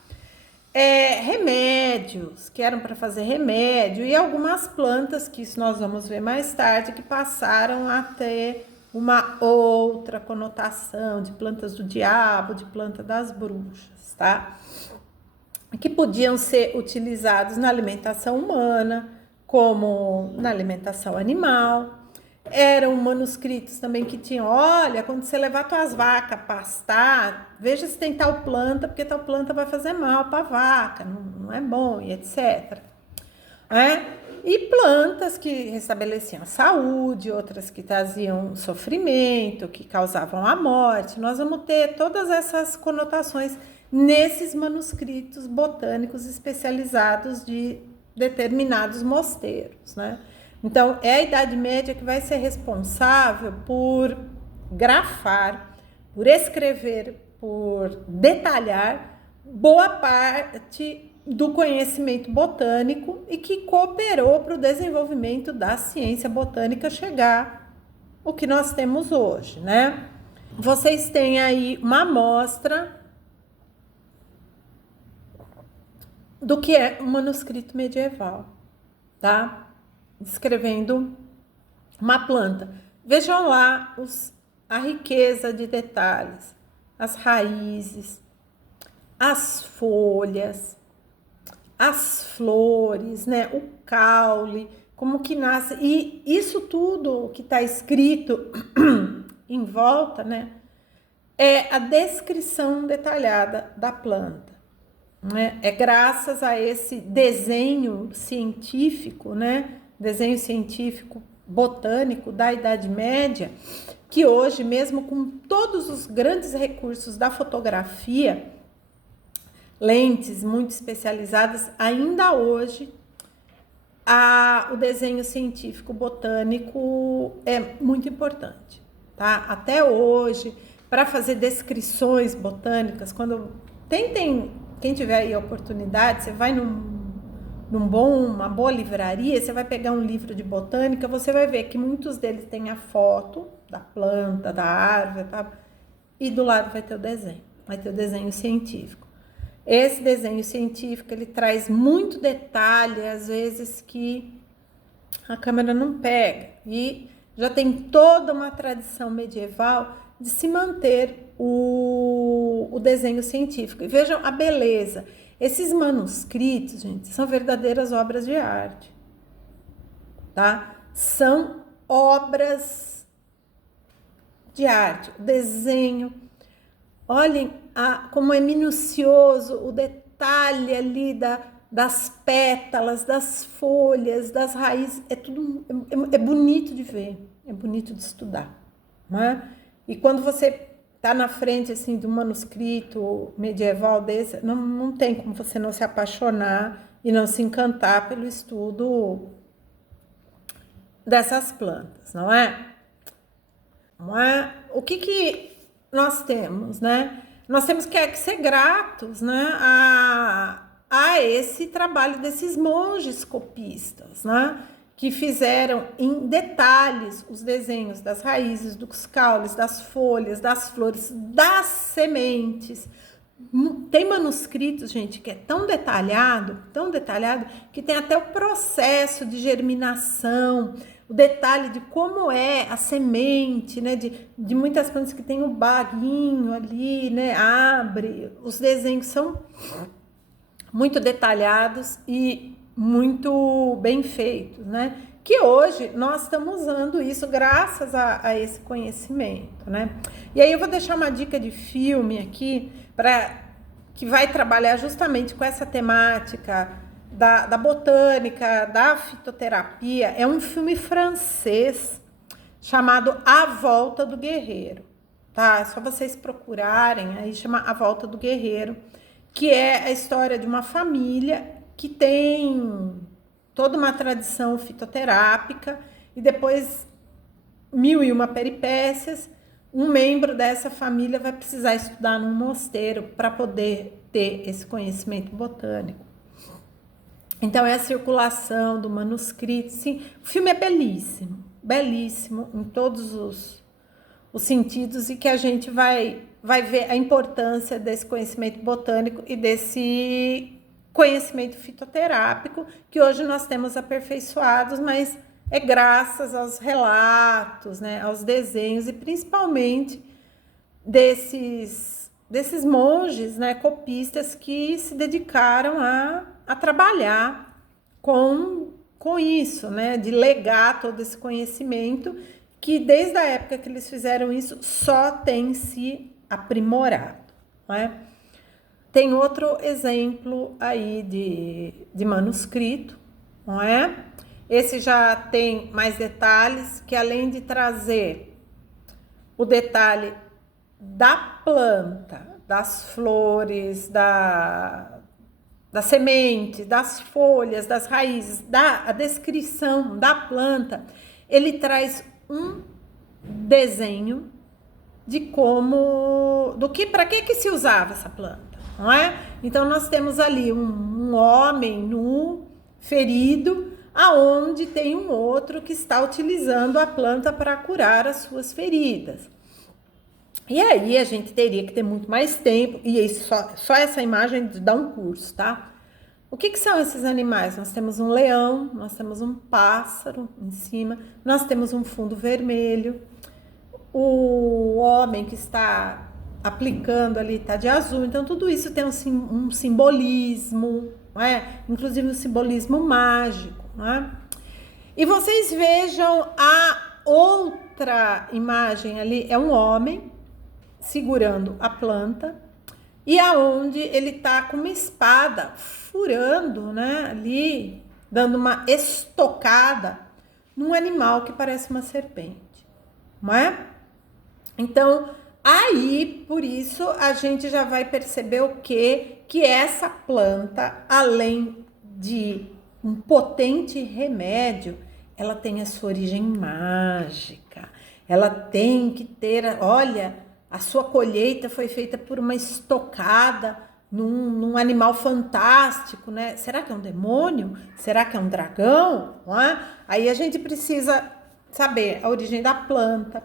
Remédios, que eram para fazer remédio, e algumas plantas, que isso nós vamos ver mais tarde, que passaram a ter uma outra conotação de plantas do diabo, de planta das bruxas, tá? Que podiam ser utilizados na alimentação humana, como na alimentação animal. Eram manuscritos também que tinham, olha, quando você levar tuas vacas a pastar, veja se tem tal planta, porque tal planta vai fazer mal para a vaca, não é bom, e etc. E plantas que restabeleciam a saúde, outras que traziam sofrimento, que causavam a morte. Nós vamos ter todas essas conotações nesses manuscritos botânicos especializados de determinados mosteiros, né? Então, é a Idade Média que vai ser responsável por grafar, por escrever, por detalhar boa parte do conhecimento botânico e que cooperou para o desenvolvimento da ciência botânica chegar o que nós temos hoje, né? Vocês têm aí uma amostra do que é um manuscrito medieval, tá? Descrevendo uma planta. Vejam lá a riqueza de detalhes, as raízes, as folhas, as flores, né? O caule, como que nasce. E isso tudo que está escrito em volta, né? É a descrição detalhada da planta. Né? É graças a esse desenho científico, né? Desenho científico botânico da Idade Média, que hoje, mesmo com todos os grandes recursos da fotografia, lentes muito especializadas, ainda hoje o desenho científico botânico é muito importante, tá? Até hoje, para fazer descrições botânicas, quem tiver aí a oportunidade, você vai uma boa livraria, você vai pegar um livro de botânica, você vai ver que muitos deles têm a foto da planta, da árvore, tá? E do lado vai ter o desenho científico. Esse desenho científico, ele traz muito detalhe, às vezes, que a câmera não pega. E já tem toda uma tradição medieval de se manter o desenho científico. E vejam a beleza. Esses manuscritos, gente, são verdadeiras obras de arte, tá? São obras de arte. O desenho, olhem como é minucioso o detalhe ali das pétalas, das folhas, das raízes. É tudo é bonito de ver, é bonito de estudar, não é? E quando você está na frente assim de um manuscrito medieval desse, não tem como você não se apaixonar e não se encantar pelo estudo dessas plantas, não é? Não é? O que nós temos, né? Nós temos que ser gratos, né, a esse trabalho desses monges copistas, né, que fizeram em detalhes os desenhos das raízes, dos caules, das folhas, das flores, das sementes. Tem manuscritos, gente, que é tão detalhado, que tem até o processo de germinação, o detalhe de como é a semente, né, de muitas plantas que tem o baguinho ali, né, abre. Os desenhos são muito detalhados e muito bem feitos, né, que hoje nós estamos usando isso graças a esse conhecimento, né. E aí eu vou deixar uma dica de filme aqui, que vai trabalhar justamente com essa temática da botânica, da fitoterapia. É um filme francês chamado A Volta do Guerreiro, tá? É só vocês procurarem, aí chama A Volta do Guerreiro, que é a história de uma família que tem toda uma tradição fitoterápica e depois 1001 peripécias. Um membro dessa família vai precisar estudar num mosteiro para poder ter esse conhecimento botânico. Então, é a circulação do manuscrito, sim. O filme é belíssimo, belíssimo em todos os sentidos, e que a gente vai ver a importância desse conhecimento botânico e desse conhecimento fitoterápico, que hoje nós temos aperfeiçoados, mas é graças aos relatos, né, aos desenhos, e principalmente desses monges, né, copistas, que se dedicaram a trabalhar com isso, né, de legar todo esse conhecimento, que desde a época que eles fizeram isso só tem se aprimorado, né? Tem outro exemplo aí de manuscrito, não é? Esse já tem mais detalhes, que além de trazer o detalhe da planta, das flores, da semente, das folhas, das raízes, a descrição da planta, ele traz um desenho de para que se usava essa planta, não é? Então nós temos ali um homem nu, ferido, aonde tem um outro que está utilizando a planta para curar as suas feridas. E aí a gente teria que ter muito mais tempo, e isso, só essa imagem dá um curso, tá? O que são esses animais? Nós temos um leão, nós temos um pássaro em cima, nós temos um fundo vermelho, o homem que está aplicando ali está de azul, então tudo isso tem um simbolismo, não é? Inclusive um simbolismo mágico, não é? E vocês vejam a outra imagem ali, é um homem segurando a planta e aonde ele tá com uma espada furando, né, ali, dando uma estocada num animal que parece uma serpente, não é? Então, aí, por isso, a gente já vai perceber o quê? Que essa planta, além de um potente remédio, ela tem a sua origem mágica. Ela tem que ter, olha, a sua colheita foi feita por uma estocada num animal fantástico, né? Será que é um demônio? Será que é um dragão? Não é? Aí a gente precisa saber a origem da planta.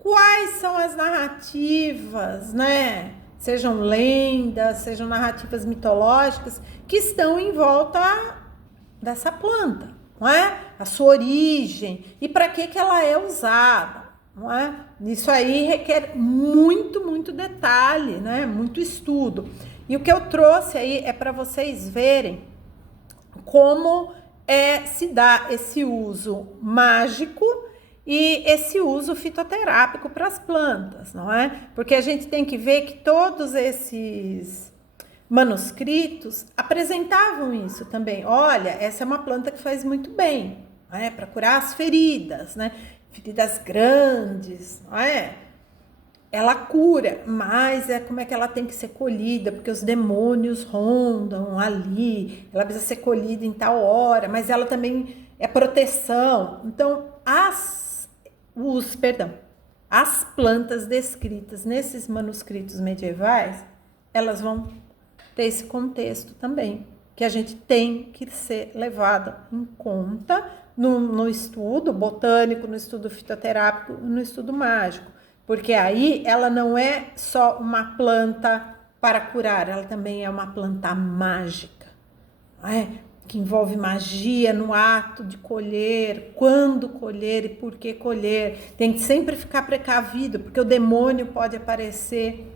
Quais são as narrativas, né? Sejam lendas, sejam narrativas mitológicas que estão em volta dessa planta, não é? A sua origem e para que ela é usada, não é? Isso aí requer muito detalhe, né? Muito estudo. E o que eu trouxe aí é para vocês verem como se dá esse uso mágico e esse uso fitoterápico para as plantas, não é? Porque a gente tem que ver que todos esses manuscritos apresentavam isso também. Olha, essa é uma planta que faz muito bem, não é? Para curar as feridas, né? Feridas grandes, não é? Ela cura, mas como é que ela tem que ser colhida? Porque os demônios rondam ali, ela precisa ser colhida em tal hora, mas ela também é proteção. Então, as plantas descritas nesses manuscritos medievais, elas vão ter esse contexto também, que a gente tem que ser levado em conta no estudo botânico, no estudo fitoterápico, no estudo mágico, porque aí ela não é só uma planta para curar, ela também é uma planta mágica, não é? Que envolve magia no ato de colher, quando colher e por que colher. Tem que sempre ficar precavido, porque o demônio pode aparecer,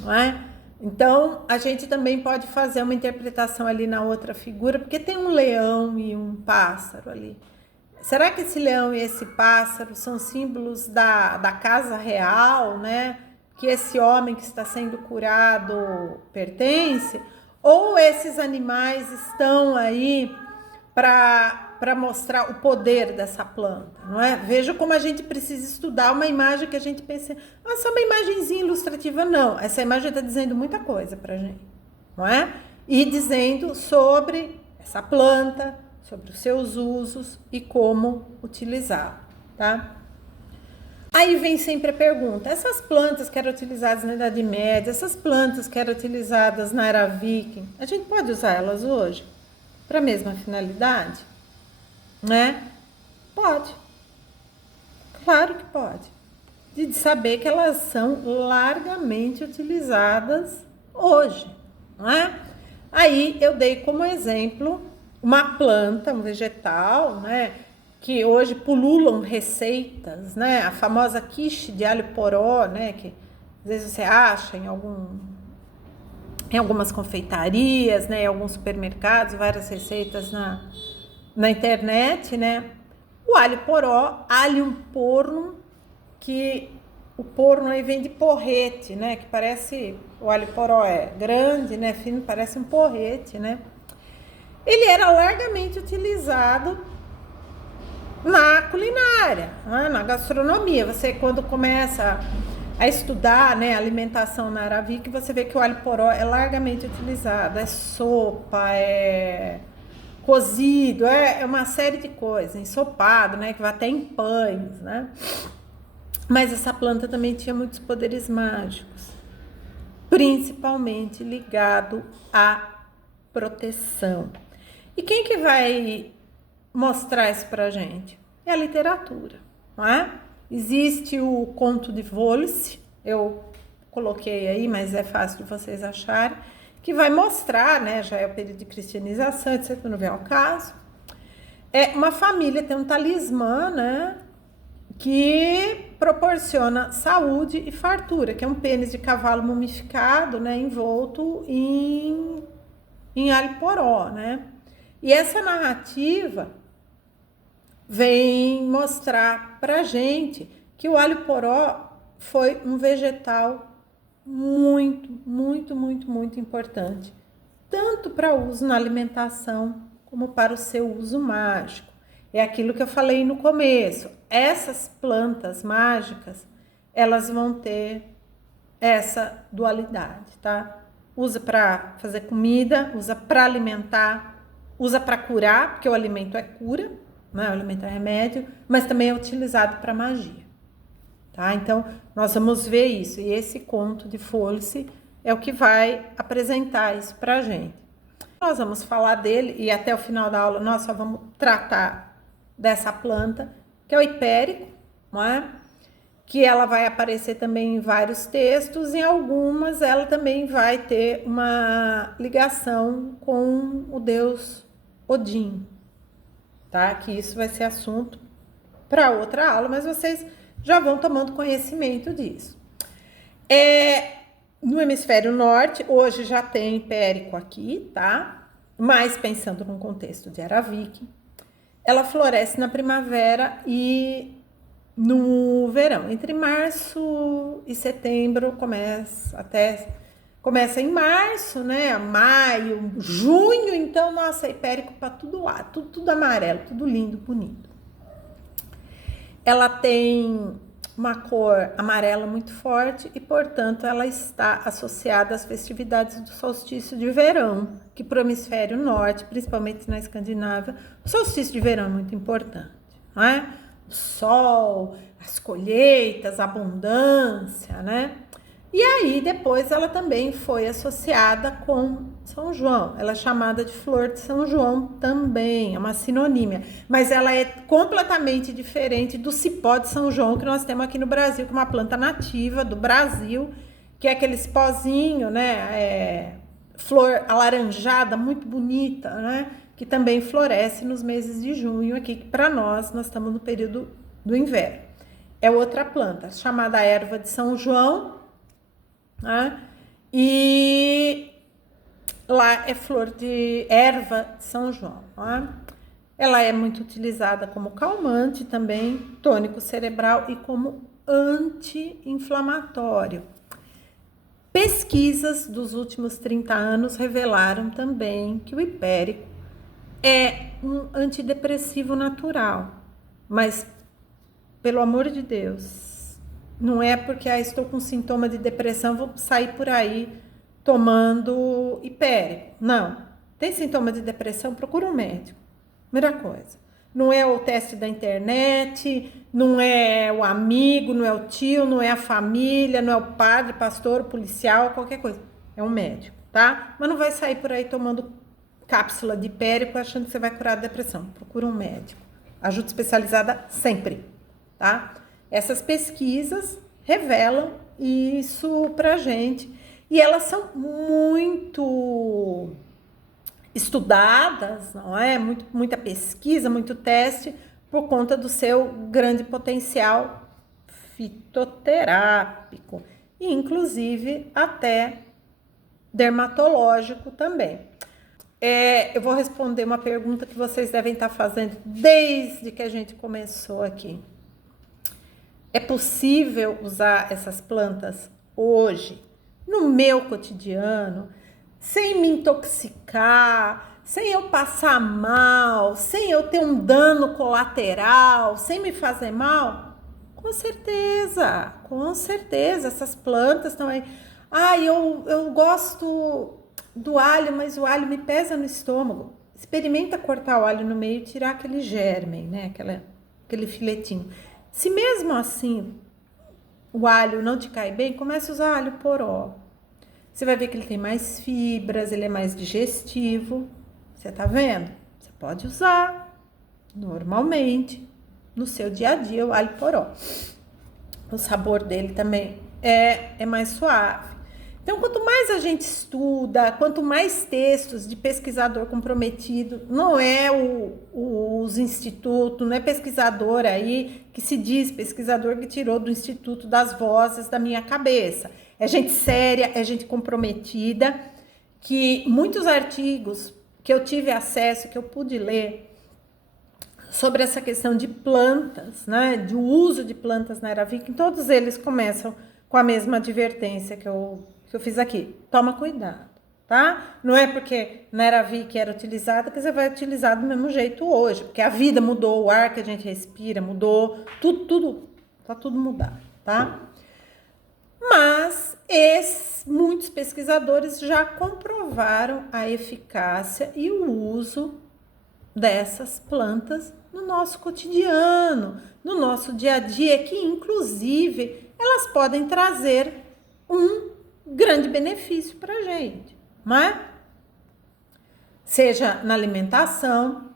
não é? Então, a gente também pode fazer uma interpretação ali na outra figura, porque tem um leão e um pássaro ali. Será que esse leão e esse pássaro são símbolos da casa real, né? Que esse homem que está sendo curado pertence? Ou esses animais estão aí para mostrar o poder dessa planta, não é? Veja como a gente precisa estudar uma imagem que a gente pensa, só uma imagenzinha ilustrativa. Não, essa imagem está dizendo muita coisa para a gente, não é? E dizendo sobre essa planta, sobre os seus usos e como utilizá-la, tá? Aí vem sempre a pergunta, essas plantas que eram utilizadas na Idade Média, essas plantas que eram utilizadas na Era Viking, a gente pode usar elas hoje para a mesma finalidade? Né? Pode. Claro que pode. De saber que elas são largamente utilizadas hoje, não é? Aí eu dei como exemplo uma planta, um vegetal, né? Que hoje pululam receitas, né? A famosa quiche de alho poró, né? Que às vezes você acha em algumas confeitarias, né? Em alguns supermercados, várias receitas na internet, né? O alho poró, allium pornum, que o porno aí vem de porrete, né? Que parece, o alho poró é grande, né? Fino, parece um porrete, né? Ele era largamente utilizado na culinária, né? Na gastronomia. Você, quando começa a estudar, né, alimentação na Era Viking, você vê que o alho poró é largamente utilizado. É sopa, é cozido, é uma série de coisas, ensopado, né, que vai até em pães, né? Mas essa planta também tinha muitos poderes mágicos, principalmente ligado à proteção. E quem que vai mostrar isso pra gente? É a literatura, não é? Existe o conto de Voles, eu coloquei aí, mas é fácil de vocês acharem, que vai mostrar, né, já é o período de cristianização, etc, não vem ao caso. Uma família tem um talismã, né, que proporciona saúde e fartura, que é um pênis de cavalo mumificado, né, envolto em alho poró, né? E essa narrativa vem mostrar pra gente que o alho poró foi um vegetal muito, muito, muito, muito importante, tanto para uso na alimentação como para o seu uso mágico. É aquilo que eu falei no começo. Essas plantas mágicas, elas vão ter essa dualidade, tá? Usa para fazer comida, usa para alimentar, usa para curar, porque o alimento é cura, né? O alimento é remédio, mas também é utilizado para magia. Tá? Então, nós vamos ver isso. E esse conto de Folse é o que vai apresentar isso para a gente. Nós vamos falar dele e até o final da aula nós só vamos tratar dessa planta, que é o hipérico, não é? Que ela vai aparecer também em vários textos. Em algumas, ela também vai ter uma ligação com o deus Odin. Tá? Que isso vai ser assunto para outra aula, mas vocês já vão tomando conhecimento disso. No hemisfério norte, hoje já tem hipérico aqui, tá? Mas pensando num contexto de Era Viking, ela floresce na primavera e no verão. Entre março e setembro começa em março, né? Maio, junho, então, nossa, hipérico para tudo lá, tudo amarelo, tudo lindo, bonito. Ela tem uma cor amarela muito forte e, portanto, ela está associada às festividades do solstício de verão, que para o hemisfério norte, principalmente na Escandinávia, o solstício de verão é muito importante, não é? O sol, as colheitas, a abundância, né? E aí, depois, ela também foi associada com São João. Ela é chamada de flor de São João também, é uma sinonímia. Mas ela é completamente diferente do cipó de São João que nós temos aqui no Brasil, que é uma planta nativa do Brasil, que é aquele cipózinho, né? Flor alaranjada, muito bonita, né? Que também floresce nos meses de junho aqui, que para nós estamos no período do inverno. É outra planta, chamada erva de São João, né? E lá é flor de erva de São João, né? Ela é muito utilizada como calmante também, tônico cerebral e como anti-inflamatório. Pesquisas dos últimos 30 anos revelaram também que o hipérico é um antidepressivo natural, mas, pelo amor de Deus, não é porque estou com sintoma de depressão, vou sair por aí tomando hipérico. Não. Tem sintoma de depressão? Procura um médico. Primeira coisa. Não é o teste da internet, não é o amigo, não é o tio, não é a família, não é o padre, pastor, policial, qualquer coisa. É um médico, tá? Mas não vai sair por aí tomando cápsula de hipérico achando que você vai curar a depressão. Procura um médico. Ajuda especializada sempre, tá? Essas pesquisas revelam isso pra gente e elas são muito estudadas, não é? Muita pesquisa, muito teste por conta do seu grande potencial fitoterápico e inclusive até dermatológico também. Eu vou responder uma pergunta que vocês devem estar fazendo desde que a gente começou aqui. É possível usar essas plantas hoje, no meu cotidiano, sem me intoxicar, sem eu passar mal, sem eu ter um dano colateral, sem me fazer mal? Com certeza, essas plantas estão aí. Eu gosto do alho, mas o alho me pesa no estômago. Experimenta cortar o alho no meio e tirar aquele germen, né? Aquele filetinho. Se mesmo assim o alho não te cai bem, comece a usar alho poró. Você vai ver que ele tem mais fibras, ele é mais digestivo. Você tá vendo? Você pode usar normalmente no seu dia a dia o alho poró. O sabor dele também é mais suave. Então, quanto mais a gente estuda, quanto mais textos de pesquisador comprometido, não é os institutos, não é pesquisador aí que se diz pesquisador que tirou do Instituto das Vozes da minha cabeça. É gente séria, é gente comprometida, que muitos artigos que eu tive acesso, que eu pude ler, sobre essa questão de plantas, né, de uso de plantas na era viking, todos eles começam com a mesma advertência que eu fiz aqui. Toma cuidado, tá? Não é porque na era viking era utilizada que você vai utilizar do mesmo jeito hoje, porque a vida mudou, o ar que a gente respira mudou, tudo, tá tudo mudado, tá? Mas muitos pesquisadores já comprovaram a eficácia e o uso dessas plantas no nosso cotidiano, no nosso dia a dia, que inclusive elas podem trazer um grande benefício para a gente, não é? Seja na alimentação,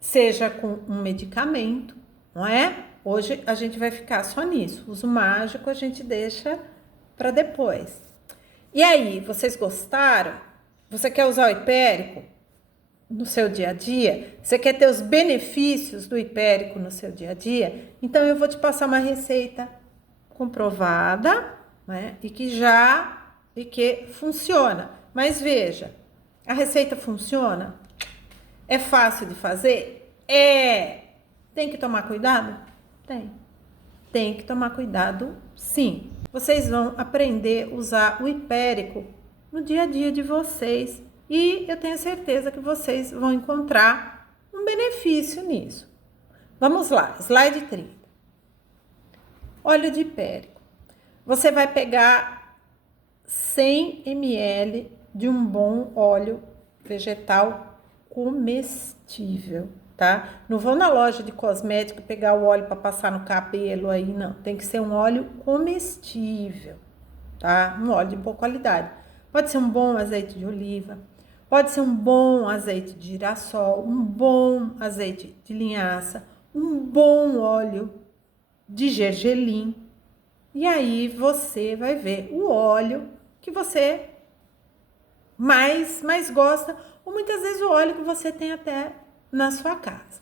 seja com um medicamento, não é? Hoje a gente vai ficar só nisso, uso mágico a gente deixa para depois. E aí, vocês gostaram? Você quer usar o hipérico no seu dia a dia? Você quer ter os benefícios do hipérico no seu dia a dia? Então eu vou te passar uma receita comprovada, né? E que funciona. Mas veja, a receita funciona? É fácil de fazer? Tem que tomar cuidado? Tem que tomar cuidado, sim. Vocês vão aprender a usar o hipérico no dia a dia de vocês. E eu tenho certeza que vocês vão encontrar um benefício nisso. Vamos lá, slide 30. Óleo de hipérico. Você vai pegar 100 ml de um bom óleo vegetal comestível, tá? Não vou na loja de cosmético pegar o óleo para passar no cabelo aí, não. Tem que ser um óleo comestível, tá? Um óleo de boa qualidade. Pode ser um bom azeite de oliva, pode ser um bom azeite de girassol, um bom azeite de linhaça, um bom óleo de gergelim. E aí você vai ver o óleo que você mais gosta, ou muitas vezes o óleo que você tem até na sua casa.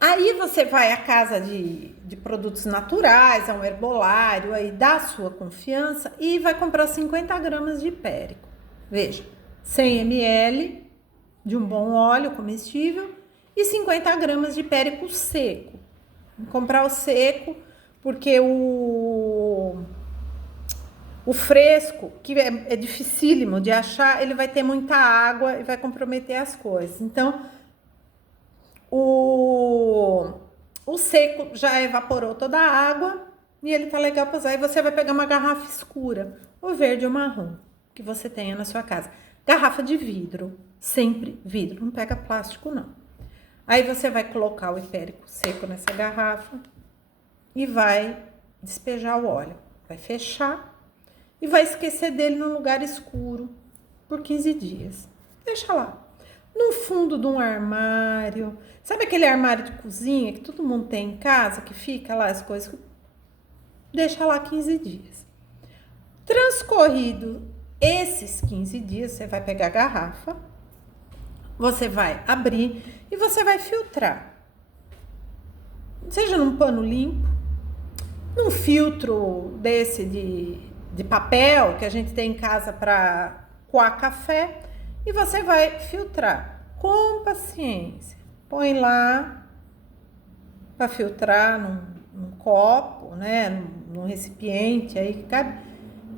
Aí você vai à casa de produtos naturais, a um herbolário aí da sua confiança e vai comprar 50 gramas de hipérico. Veja, 100 ml de um bom óleo comestível e 50 gramas de hipérico seco. Vou comprar o seco porque o fresco, que é dificílimo de achar, ele vai ter muita água e vai comprometer as coisas. Então, o seco já evaporou toda a água e ele tá legal para usar. E você vai pegar uma garrafa escura, ou verde ou marrom, que você tenha na sua casa. Garrafa de vidro, sempre vidro, não pega plástico não. Aí você vai colocar o hipérico seco nessa garrafa e vai despejar o óleo. Vai fechar e vai esquecer dele num lugar escuro por 15 dias. Deixa lá. No fundo de um armário. Sabe aquele armário de cozinha que todo mundo tem em casa, que fica lá as coisas? Deixa lá 15 dias. Transcorrido esses 15 dias, você vai pegar a garrafa, você vai abrir e você vai filtrar. Seja num pano limpo, num filtro desse de papel que a gente tem em casa para coar café, e você vai filtrar com paciência. Põe lá para filtrar num copo, né, num recipiente aí que cabe,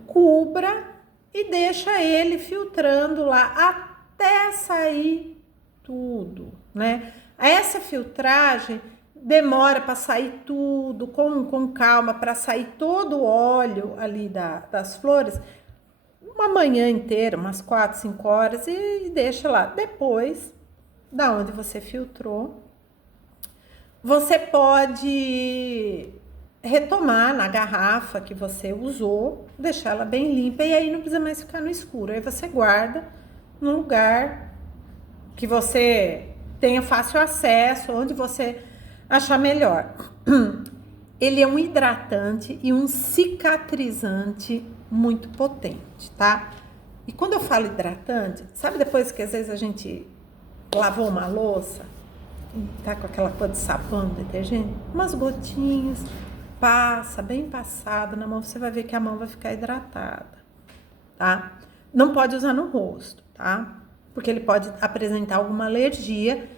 cubra e deixa ele filtrando lá até sair tudo, né? Essa filtragem demora para sair tudo com calma, para sair todo o óleo ali das flores, uma manhã inteira, umas 4, 5 horas, e deixa lá. Depois, da onde você filtrou, você pode retomar na garrafa que você usou, deixar ela bem limpa, e aí não precisa mais ficar no escuro. Aí você guarda num lugar que você tenha fácil acesso, onde você achar melhor. Ele é um hidratante e um cicatrizante muito potente, tá? E quando eu falo hidratante, sabe depois que às vezes a gente lavou uma louça e tá com aquela cor de sabão, detergente? Umas gotinhas, passa bem passado na mão, você vai ver que a mão vai ficar hidratada, tá? Não pode usar no rosto, tá? Porque ele pode apresentar alguma alergia,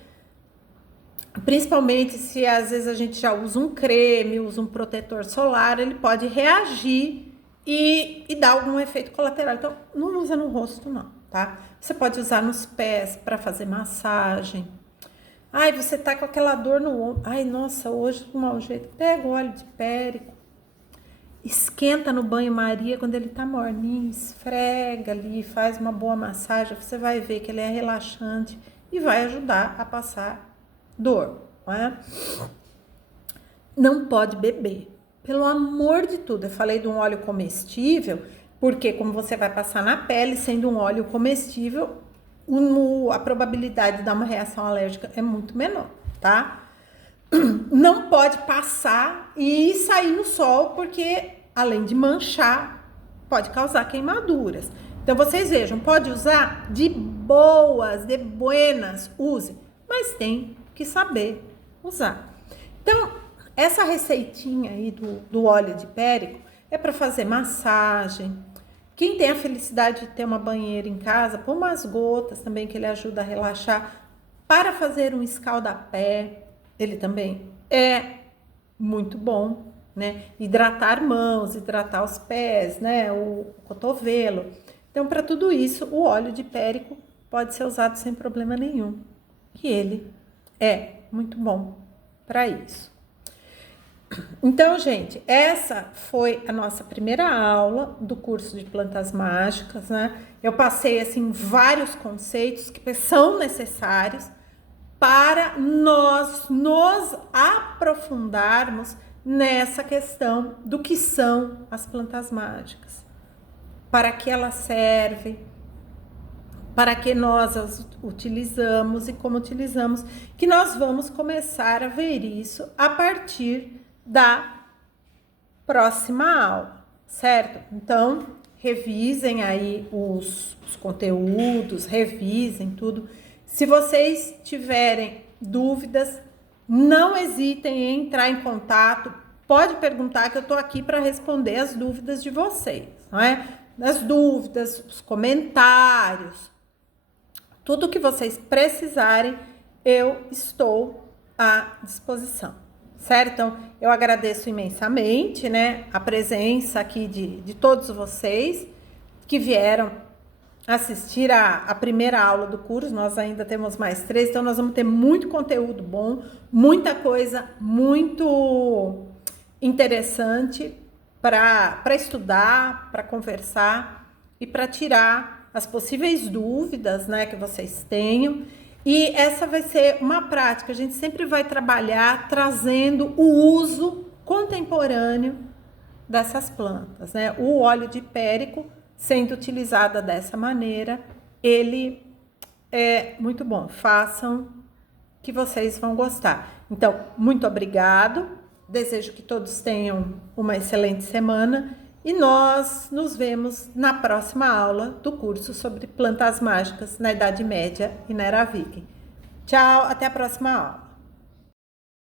principalmente se às vezes a gente já usa um creme, usa um protetor solar, ele pode reagir e dar algum efeito colateral. Então, não usa no rosto, não, tá? Você pode usar nos pés para fazer massagem. Ai, você tá com aquela dor no ombro. Ai, nossa, hoje com mau jeito. Pega o óleo de périco, esquenta no banho-maria quando ele tá morninho, esfrega ali, faz uma boa massagem. Você vai ver que ele é relaxante e vai ajudar a passar dor, não é? Não pode beber. Pelo amor de tudo, eu falei de um óleo comestível, porque como você vai passar na pele, sendo um óleo comestível, a probabilidade de dar uma reação alérgica é muito menor, tá? Não pode passar e sair no sol, porque além de manchar, pode causar queimaduras. Então vocês vejam, pode usar de boas, de buenas, use, mas tem que saber usar. Então, essa receitinha aí do óleo de périco é para fazer massagem. Quem tem a felicidade de ter uma banheira em casa, põe umas gotas também que ele ajuda a relaxar. Para fazer um escaldapé, ele também é muito bom, né? Hidratar mãos, hidratar os pés, né? O cotovelo. Então, para tudo isso, o óleo de périco pode ser usado sem problema nenhum. E ele é muito bom para isso. Então, gente, essa foi a nossa primeira aula do curso de plantas mágicas, né? Eu passei, assim, vários conceitos que são necessários para nós nos aprofundarmos nessa questão do que são as plantas mágicas, para que elas servem, para que nós as utilizamos e como utilizamos, que nós vamos começar a ver isso a partir da próxima aula, certo? Então, revisem aí os conteúdos, revisem tudo. Se vocês tiverem dúvidas, não hesitem em entrar em contato, pode perguntar que eu tô aqui para responder as dúvidas de vocês, não é? As dúvidas, os comentários, tudo que vocês precisarem, eu estou à disposição. Certo? Então, eu agradeço imensamente, né, a presença aqui de todos vocês que vieram assistir a primeira aula do curso. Nós ainda temos mais 3, então nós vamos ter muito conteúdo bom, muita coisa muito interessante para estudar, para conversar e para tirar as possíveis dúvidas, né, que vocês tenham. E essa vai ser uma prática, a gente sempre vai trabalhar trazendo o uso contemporâneo dessas plantas, né? O óleo de périco, sendo utilizado dessa maneira, ele é muito bom. Façam que vocês vão gostar. Então, muito obrigado. Desejo que todos tenham uma excelente semana e nós nos vemos na próxima aula do curso sobre plantas mágicas na Idade Média e na Era Viking. Tchau, até a próxima aula.